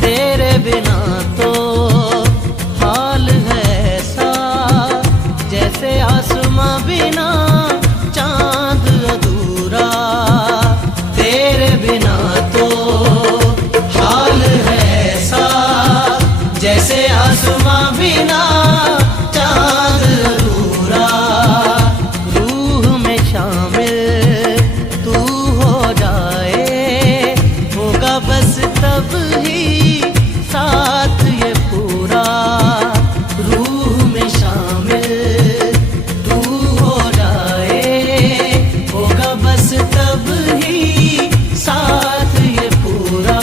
तेरे बिना तो हाल है ऐसा, जैसे आसमां बिना चांद अधूरा। तेरे बिना तो हाल है ऐसा, जैसे आसमां बिना चांद अधूरा। रूह में शामिल तू हो जाए, होगा बस तब ही साथ ये पूरा। रूह में शामिल तू हो जाए, होगा बस तब ही साथ ये पूरा।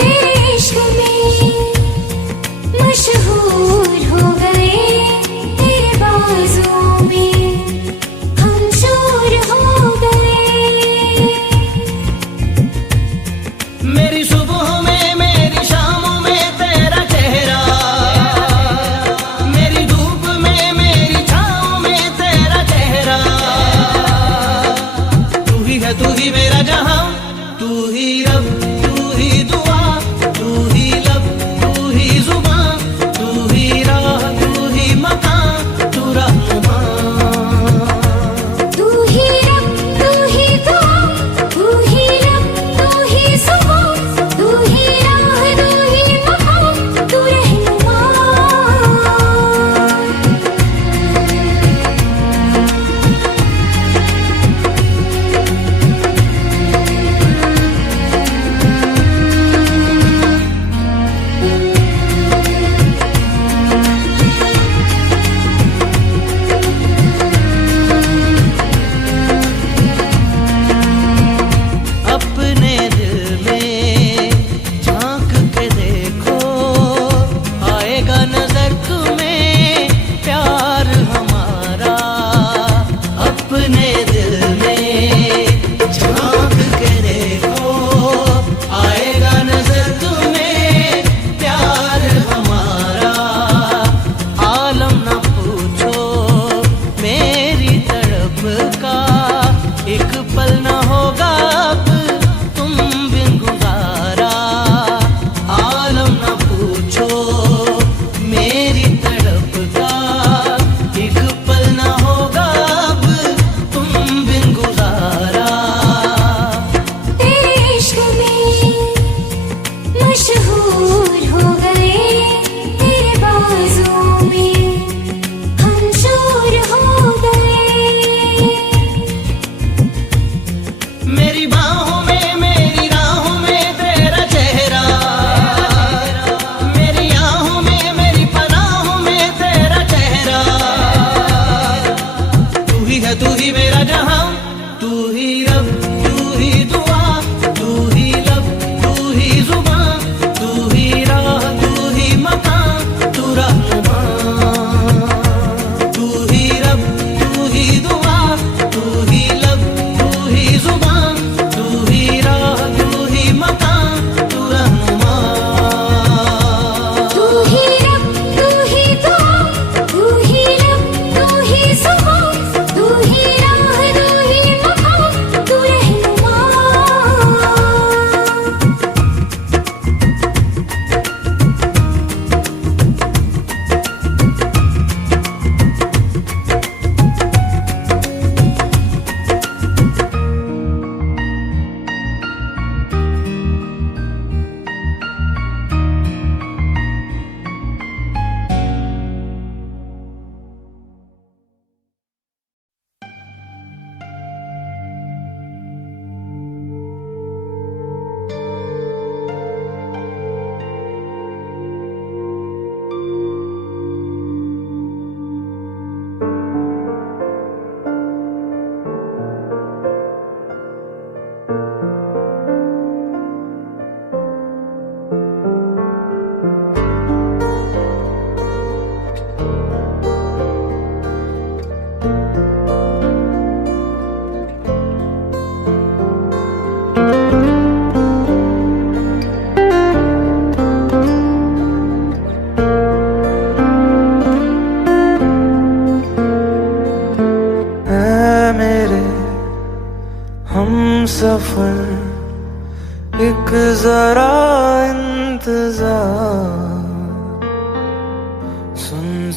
तेरे इश्क में मशहूर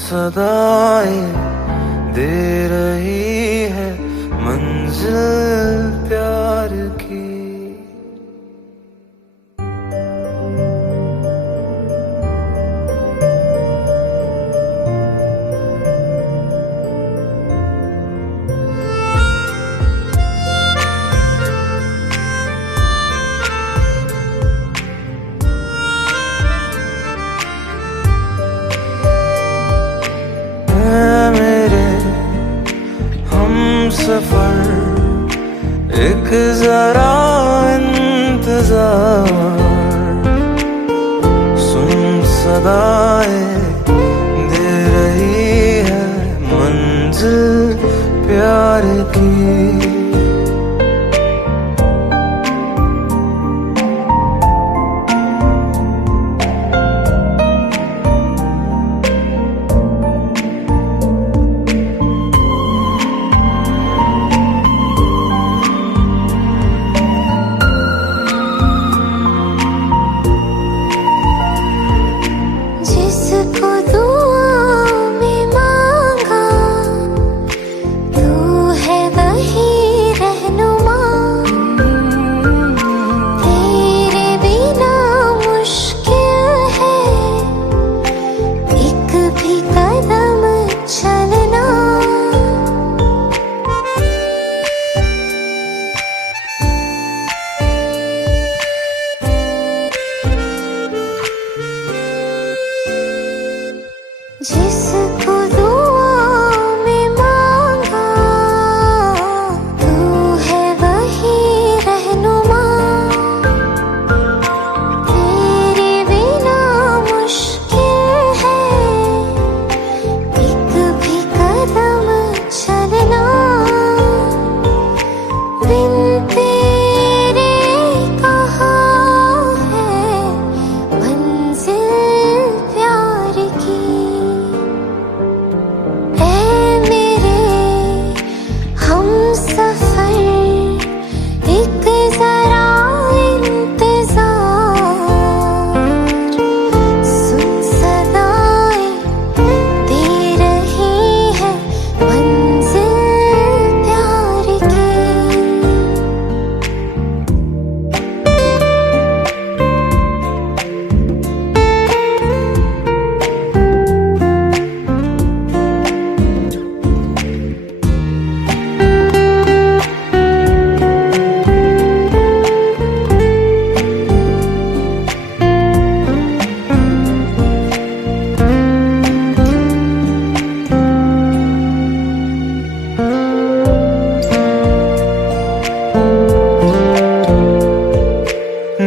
सदाएं दे रही है मंजिल प्यार की। सफर एक जरा इंतजार, सुन सदाएं दे रही है मंजिल प्यार की। जिसको दुआ में मांगा तू है वही रहनुमा, तेरे बिना मुश्किल है एक भी कदम चलना। जिसको दुआ में मांगा तू है वही रहनुमा, तेरे बिना मुश्किल है एक भी कदम चलना। बिन तेरे कहाँ है मंजिल प्यार की। सफर एक जरा इंतजार, सुन सदाएं दे रही है मंजिल प्यार की।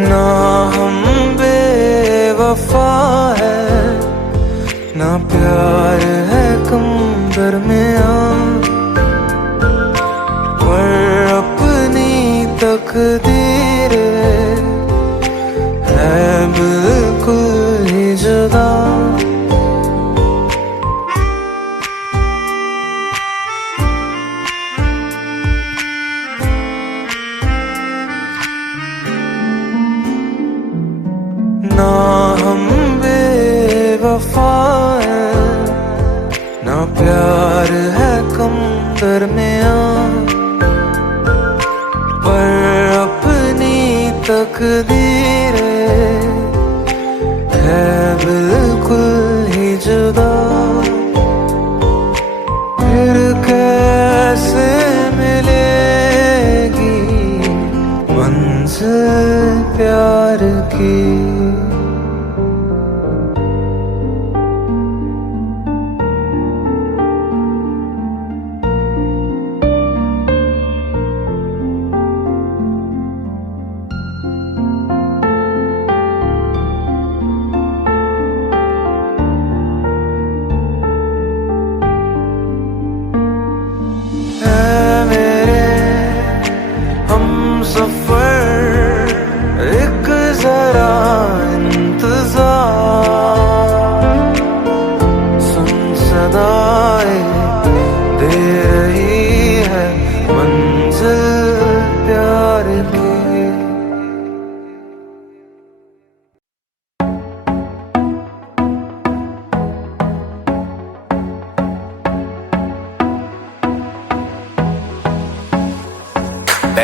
ना हम बेवफा है ना प्यार है कम दरमियां, पर अपनी तकदीर है बिल्कुल ही जुदा। ना हम बेवफा है ना प्यार है कम दरमियां, पर अपनी तकदीर है बिल्कुल ही जुदा। फिर कैसे मिलेगी मंजिल प्यार की।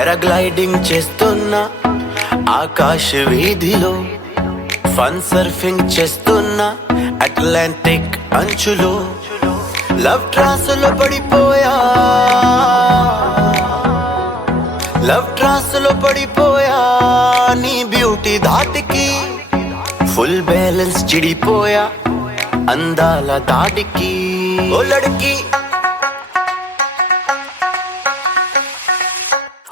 పారాగ్లైడింగ్ చేస్తున్నా ఆకాశ వీధిలో, ఫన్ సర్ఫింగ్ చేస్తున్నా అట్లాంటిక్ అంచులో, లవ్ ట్రాన్స్లో పడిపోయా, లవ్ ట్రాన్స్లో పడిపోయా నీ బ్యూటీ ధాటికి, ఫుల్ బ్యాలెన్స్ చిడిపోయా అందాల దాటికి. ఓ లड़की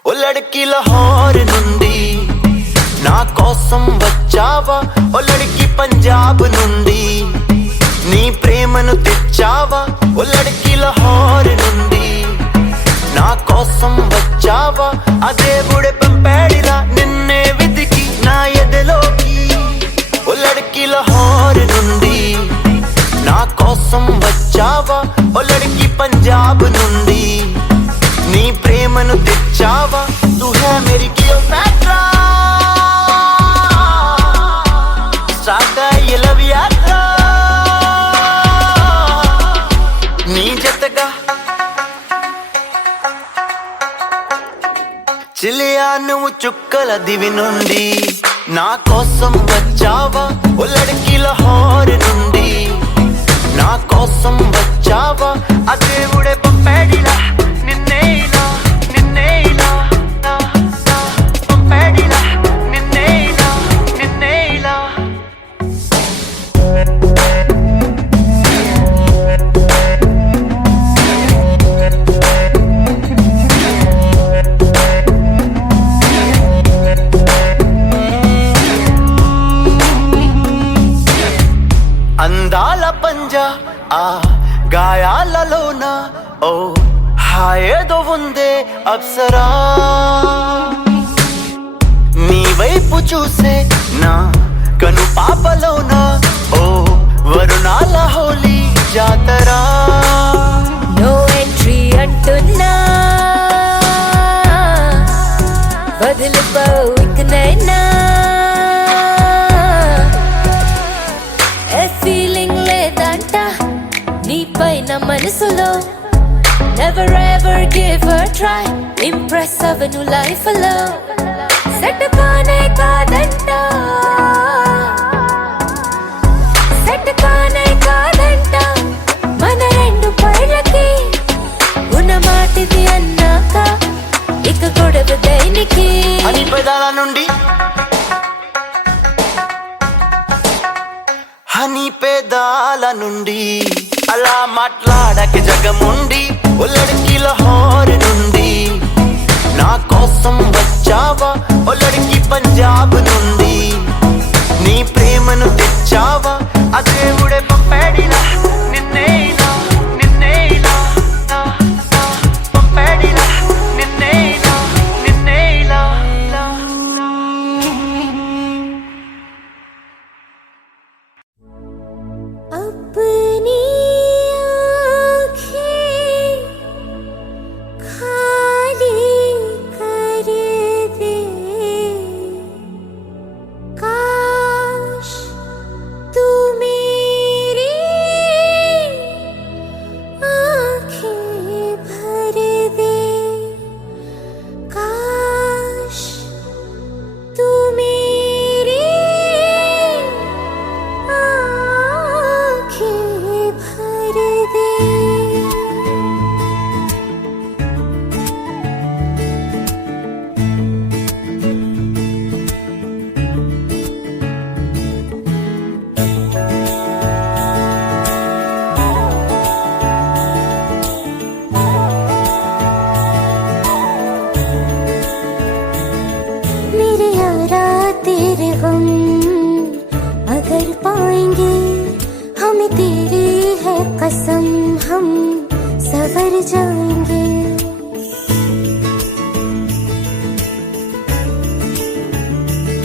ఓ లड़की లాహోర్ నుండి నా కోసం వచ్చావా, ఓ లड़की పంజాబ్ నుండి నీ ప్రేమను తెచ్చావా, ఓ లड़की లాహోర్ నుండి నా కోసం వచ్చావా, అదే బుడే పంపాడిలా నిన్నే వెతికి నా ఎదలోకి. ఓ లड़की లాహోర్ నుండి నా కోసం వచ్చావా, ఓ లड़की పంజాబ్ నుండి నీ ప్రేమను తెచ్చావా, తు హై మేరీ క్లియోపాట్రా, స్టార్ట్ అయ్యే లవ్ యాత్ర నీ జతగా. చిలియా నువ్వు చుక్కల దివి నుండి నా కోసం వచ్చావా, ఓ లड़की లాహోర్ నుండి నా కోసం వచ్చావా, ఆ దేవుడే పంపాడిలా నిన్నే ఇలా, నిన్నే ఇలా, పంపాడిలా నిన్నే ఇలా, నిన్నే ఇలా. అందాల పంజా ఆ గాయాలలోన ఓ హాయేదో ఉందే అప్సరా, నీ వైపు చూసే నా కను పాపలోన ఓ వరుణాల హోలీ జాతరా. నో ఎంట్రీ అంటున్నా వదిలిపోవు ఇకనైనా, ఫీలింగ్ లేదంట నీపైన మనసులో, never ever give a try, impress అవను లైఫ్ లో, సెట్ కానే కాదంట, సెట్ కానే కాదంట మన రెండు పైలకి, ఉన్న మాటిది అన్నాక ఇక గొడవ దేనికి. అని పెదాల నుండి హనీ పేదాల నుండి అలా మాట్లాడక జగముండి, ఓ లड़की లాహోర్ నుండి నా కోసం వచ్చావా, ఓ లड़की పంజాబ్ నుండి నీ ప్రేమను తెచ్చావా, ఆ దేవుడే పంపాడిలా నిన్నే ఇలా, నిన్నే ఇలా, పంపాడిలా నిన్నే ఇలా, నిన్నే ఇలా. अपनी आँखें खाली कर दे, काश तू मेरी आँखें भर दे, काश तू मेरी आँखें भर दे. मेरे यारा तेरे गम अगर पाएंगे, हमें तेरी है कसम हम सवर जाएंगे.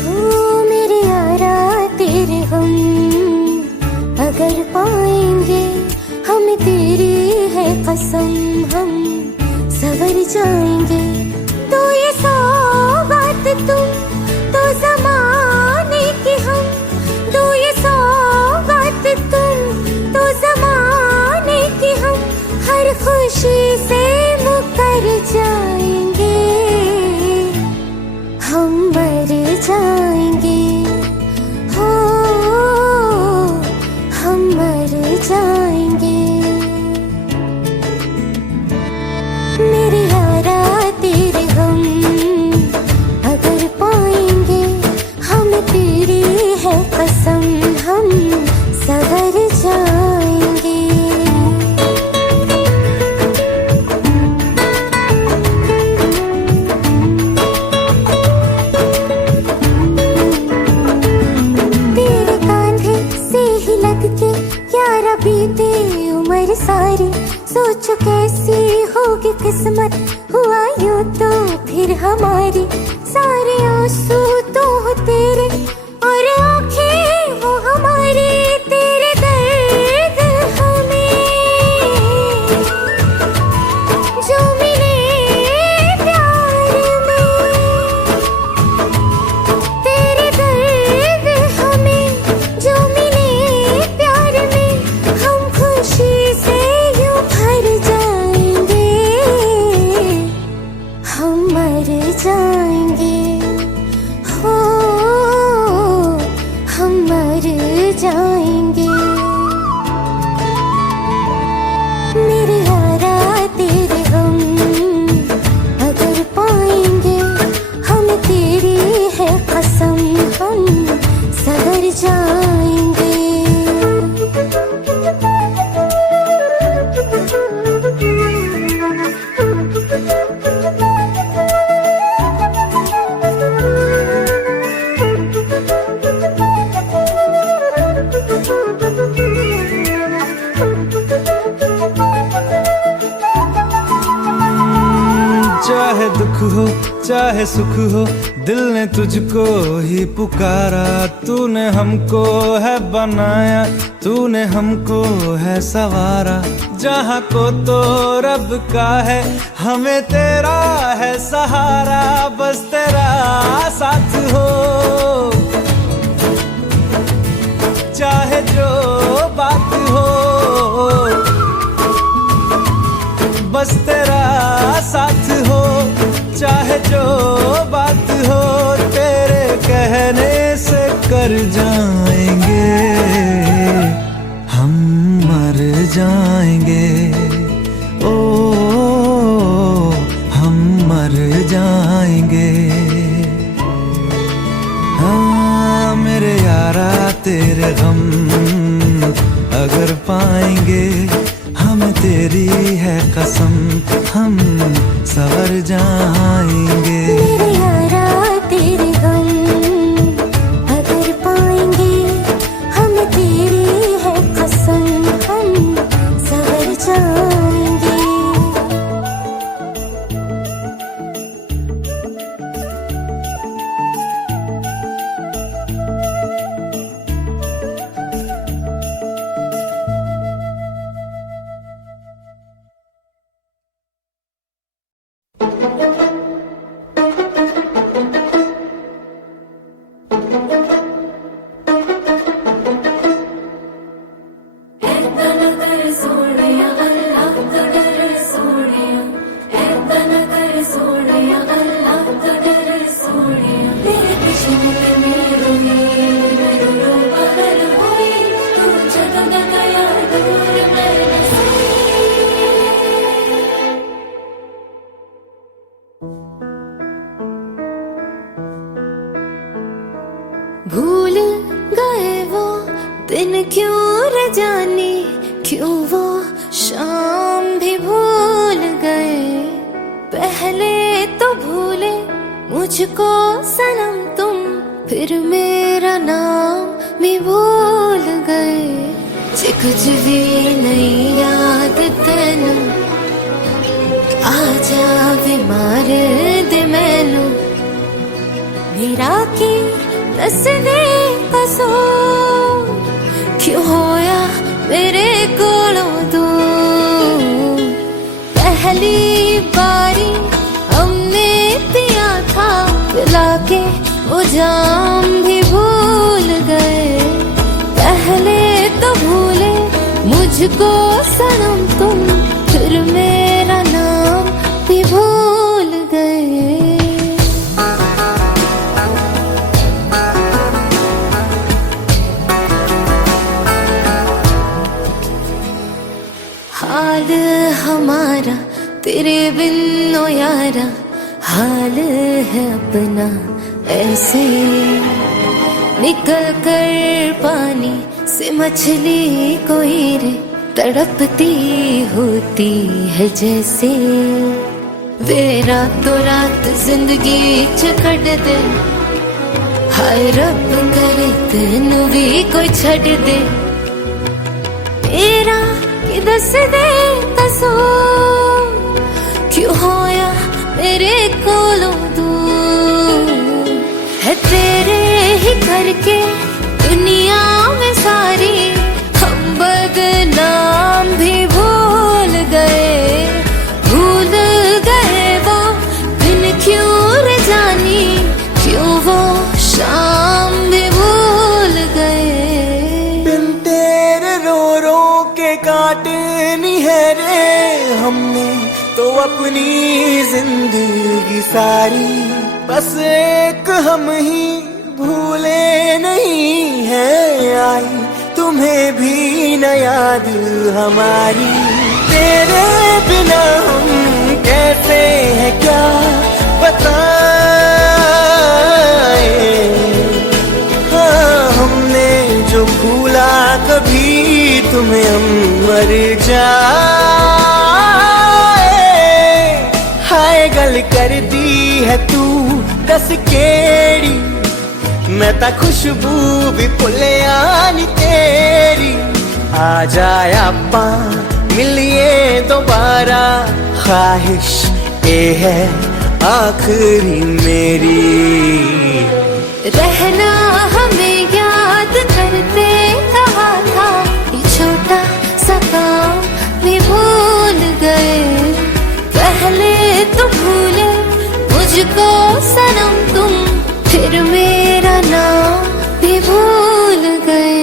हो मेरे यारा तेरे गम अगर पाएंगे, हमें तेरी है कसम हम सवर जाएंगे. तो ये सौगात तुम तो जमाने की हम, तो ये सौगात तुम तो जमाने की हम, हर खुशी से मुकर जाएंगे. सोचो कैसी होगी किस्मत, हुआ यूं तो फिर हमारी, सारे आंसू तो हो तेरे और आंखें हो हमारी, तेरे दर्द हमें जो मिले प्यार में, तेरे दर्द हमें जो मिले प्यार में, हम खुशी से यूं भर जाएंगे, हम मर जाएंगे, हो हम मर जाएंगे। मेरे यारा तेरे गम अगर पाएंगे, हम तेरी है कसम हम सवर जाएंगे। चाहे दुख हो चाहे सुख हो, दिल ने तुझको ही पुकारा, तूने हमको है बनाया, तूने हमको है सवारा, जहाँ को तो रब का है, हमें तेरा है सहारा, बस तेरा साथ हो, चाहे जो बात हो, बस तेरा साथ हो, चाहे जो बात हो, तेरे कहने से कर जाएंगे, हम मर जाएंगे, ओ हम मर जाएंगे। हाँ मेरे यारा तेरे गम अगर पाएंगे, हमें तेरी है कसम हम सवर जाएंगे। मेरे यारा तेरे गम अगर पाएंगे, हमें तेरी है कसम हम सवर जाएंगे। भूल गए वो दिन क्यों रे जाने, क्यों वो शाम भी भूल गए, पहले तो भूले मुझको सनम तुम, फिर मेरा नाम भी भूल गए, जे कुछ भी नहीं याद तेनू, आजा वे मार दे मैनू, मेरा की दस दे कसूर, क्यों होया मेरे कोलों दूर, पहली बारी हमने पिया था पिला के वो जाम भी भूल गए, पहले तो भूले मुझको सनम तुम, फिर मेरा नाम भी भूल गए। हाल हमारा तेरे बिन ओ यारा, हाल है अपना ऐसे, निकल कर पानी से मछली कोई रे, तड़पती होती है जैसे, वे रातों रात जिंदगी च कट दे, हाय रब करे तेनू भी कोई छड़ दे, मेरा ये दस दे कसूर क्यों होया मेरे कोलों दूर है तेरे ही करके दुनिया में सारी हम बदनाम भी भूल गए वो दिन क्यों रे जानी क्यों वो शाम भी भूल गए बिन तेरे रो रो के काटनी है रे हमने तो अपनी जिंदगी सारी बस एक हम ही भूले नहीं है आई तुम्हें भी न याद हमारी तेरे बिना हम कैसे हैं क्या बताएं हाँ हमने जो भूला कभी तुम्हें हम मर जाए हाय गल कर दी है तू दस केड़ी मैं ता खुशबू भी भुले आनी तेरी आ जाए आपा मिलिए दोबारा ख्वाहिश ये है आखिरी मेरी रहना हमें याद करते कहा था ये छोटा सा काम भी भूल गए पहले तो भूले मुझको सनम तुम फिर मेरा नाम भी भूल गए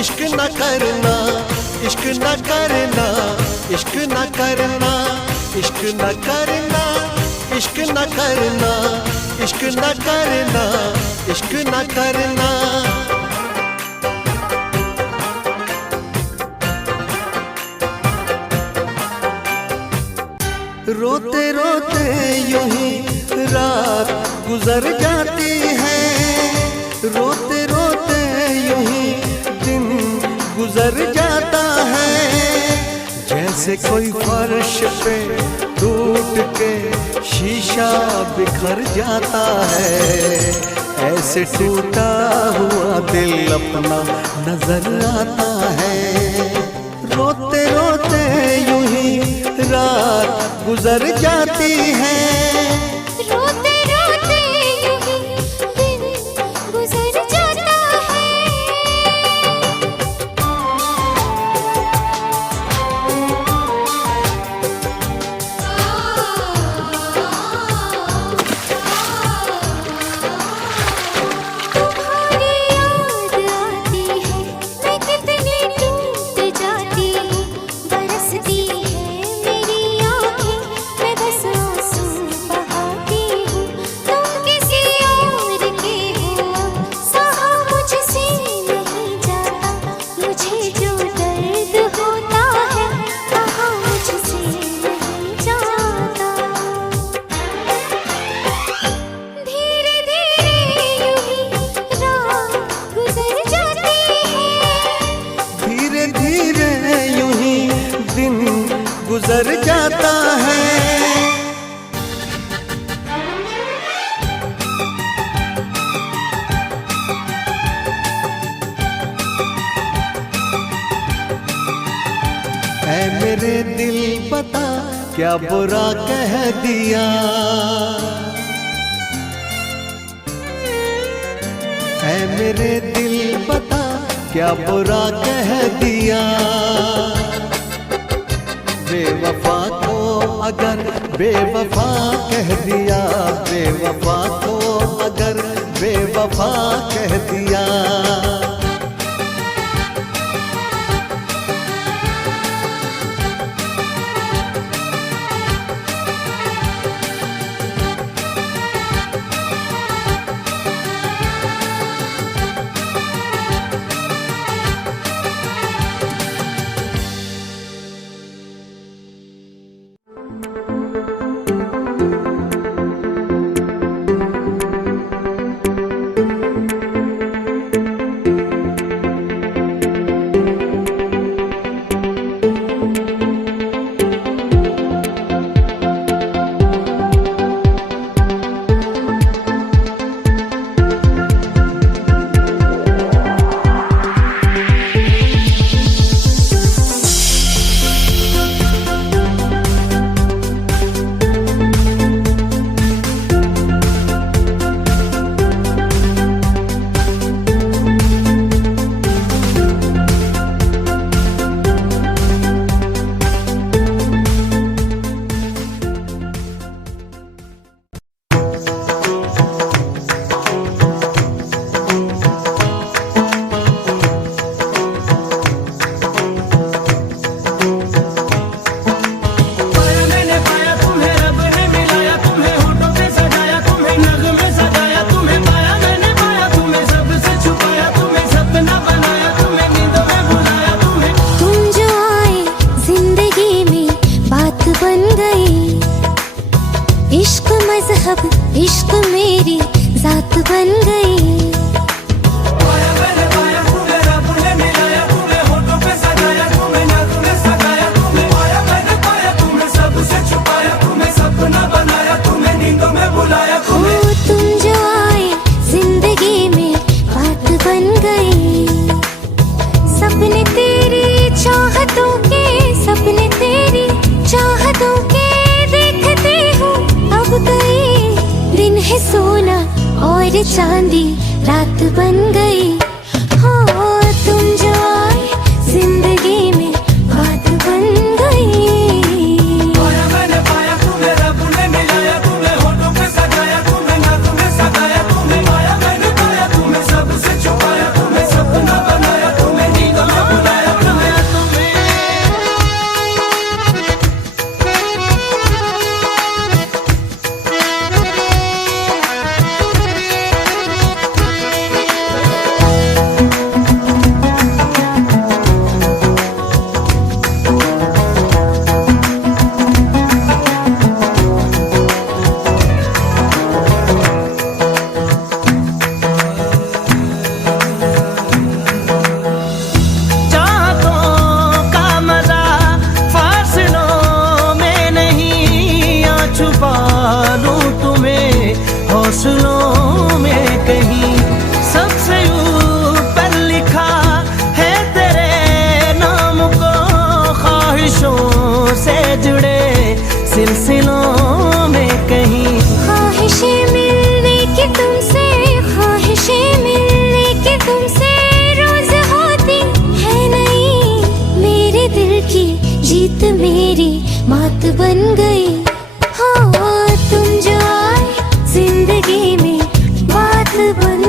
इश्क न करना इश्क न करना इश्क न करना इश्क न करना इश्क न करना इश्क न करना इश्क न करना रोते रोते यूं ही रात गुजर जाती है रोते रोते यूं ही दिन गुजर जाता है जैसे कोई फर्श पे टूट के शीशा बिखर जाता है ऐसे टूटा हुआ दिल अपना नजर आता है रोते रोते यूं ही रात गुजर जाती है रोते रोते यूं ही दिन गुजर जाता है तुम्हारी याद आती है मैं कितनी टूट मेरे दिल पता क्या बुरा कह दिया, है मेरे दिल पता क्या बुरा कह दिया। बेवफा को अगर बेवफा कह दिया, बेवफा को अगर बेवफा कह दिया। इश्क मेरी जात बन गई। तुम जो आए जिंदगी में बात बन गई। सपने तेरी चाहतों के, सपने तेरी चाहतों के देखती हूँ अब गई। दिन है सोना और चांदी रात बन गई। हो तुम जो आए जिंदगी में बात बन गई। हौसलों में कहीं सबसे ऊपर लिखा है तेरे नाम को। ख्वाहिशों से जुड़े सिलसिलों में कहीं ख्वाहिशें मिलने की तुमसे, ख्वाहिशें मिलने की तुमसे रोज होती है नहीं। मेरे दिल की जीत मेरी मात बन गई। हो तुम जो आए जिंदगी में बात बन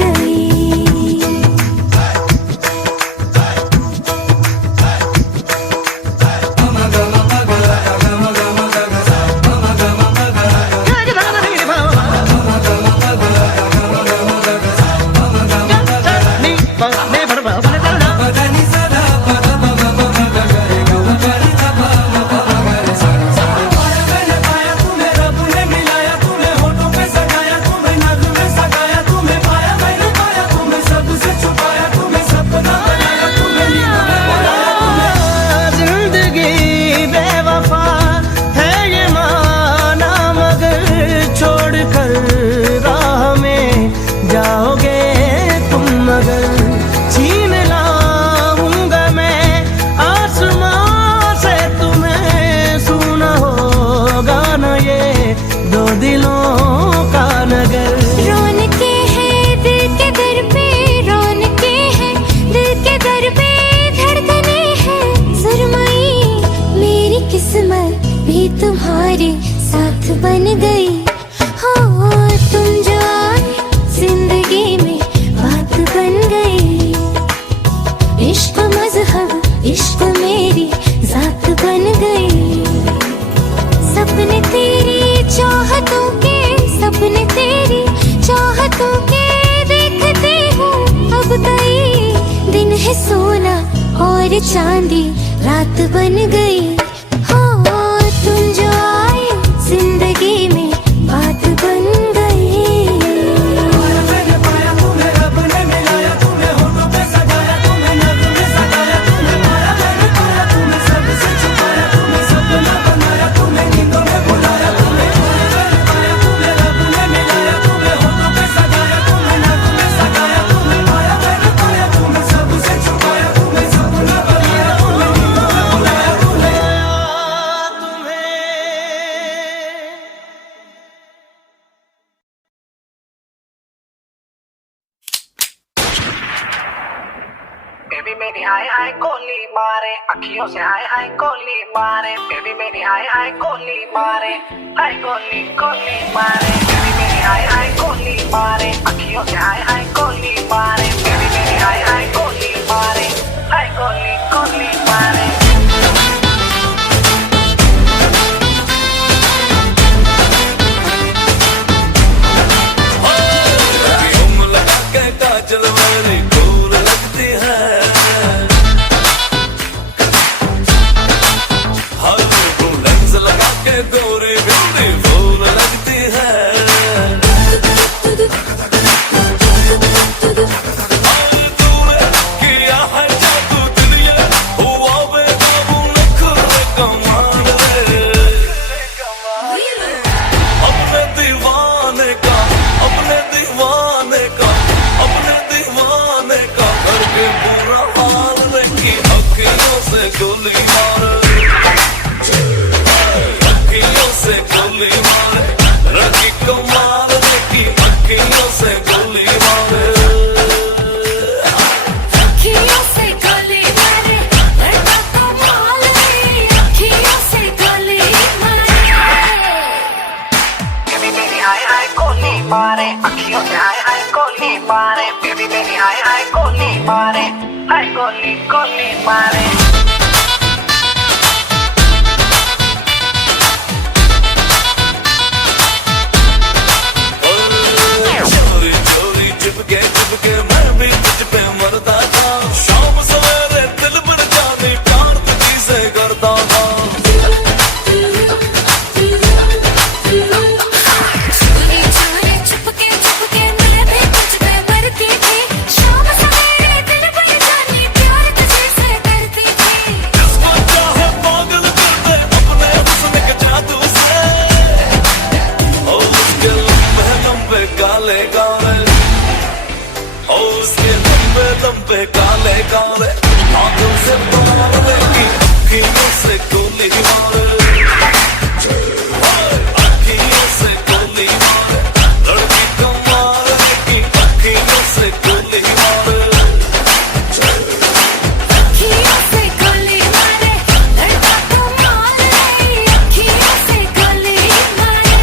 गई। दिलों का नगर। रौनके हैं दिल के दर पे, रौनके हैं दिल के दर पे, धड़कने हैं सुरमई। मेरी किस्मत भी तुम्हारे साथ बन गई। हो तुम जो आए जिंदगी में बात बन गई। इश्क मजहब इश्क मेरी जात बन गई। सपने तेरी चाहतों के, सपने तेरी चाहतों के देखते हूँ अब कई दिन है सोना और चांदी रात बन गई। हो तुम जो आए जिंदगी में बात बन गई। बेबी मेरी हाय हाय कोली मारे, अखियों से हाय हाय कोली मारे। बेबी मेरी हाय हाय कोली मारे, हाय कोली कोली मारे। बेबी मेरी हाय हाय कोली मारे, अखियों से हाय हाय कोली मारे। बेबी मेरी हाय हाय कोली मारे, हाय कोली कोली मारे। मारे, अखियों से हाय हाय कोली मारे। बेबी मेरी हाय हाय कोली मारे, हाय कोली कोली मारे। चोरी चोरी चिपके चिपके मैं भी तुझ पे मरता था। शाम सवेरे दिल भर जाने प्यार तुझी से करता था। पे काले काले आंखों से बाहर लेकी अखियों से गोली मारे। अखियों से गोली मारे, लड़की कमाल लेकी अखियों से गोली मारे। अखियों से गोली मारे, लड़का कमाल लेकी अखियों से गोली मारे।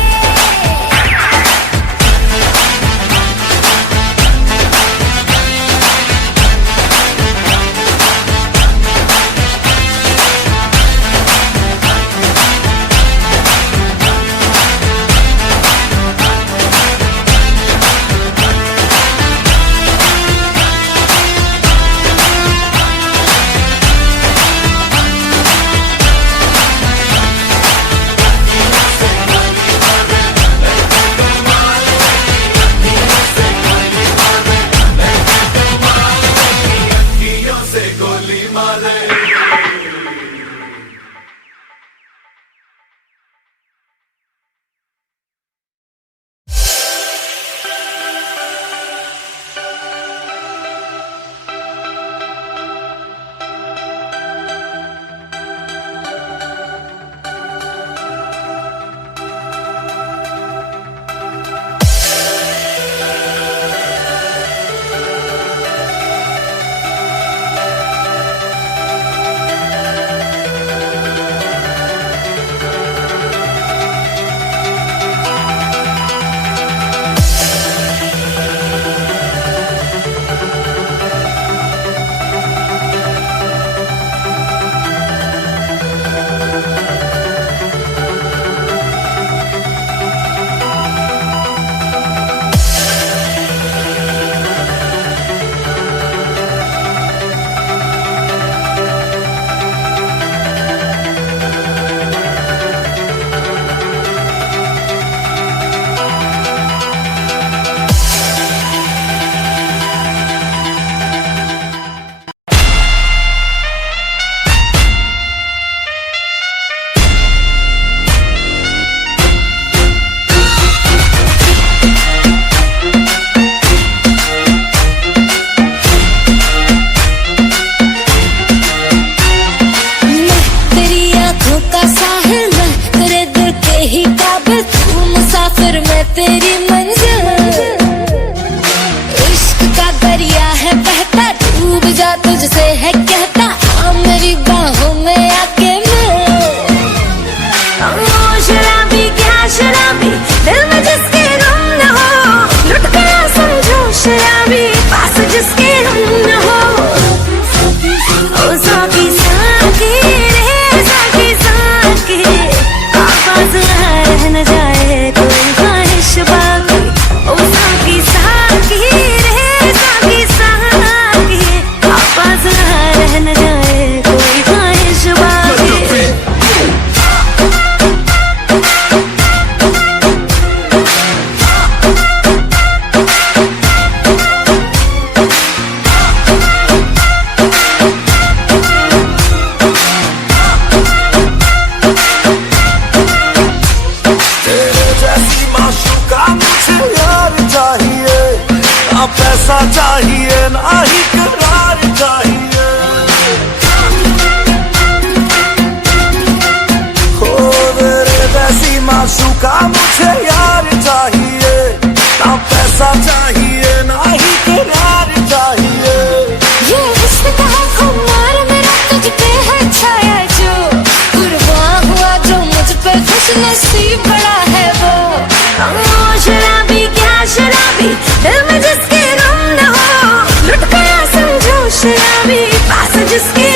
तुझसे है कहता, आ मेरी बाहों में आके मिल। ओ शराबी क्या शराबी, दिल में जिसके गम न हो, लुट गया समझो शराबी, पास जिसके हम न हो। ओ साकी साकी रे साकी साकी, आवाज रह न जाए कोई ख्वाहिश बाकी। ओ साकी साकी रे साकी साकी, आवाज रह न जाए कोई ख्वाहिश बाकी। जैसी माशूका मुझे यार चाहिए, ना पैसा चाहिए ना ही करार चाहिए। हो तेरे जैसी माशूका मुझे यार चाहिए, ना पैसा चाहिए ना ही करार चाहिए। ये हुस्न कहाँ खुमार मेरा तुझ पे है छाया जो, कुर्बान हुआ जो मुझ पे खुश नसीब बड़ा है वो। ओ शराबी क्या शराबी, दिल में जिसके गम न हो, लुट गया समझो शराबी, पास जिसके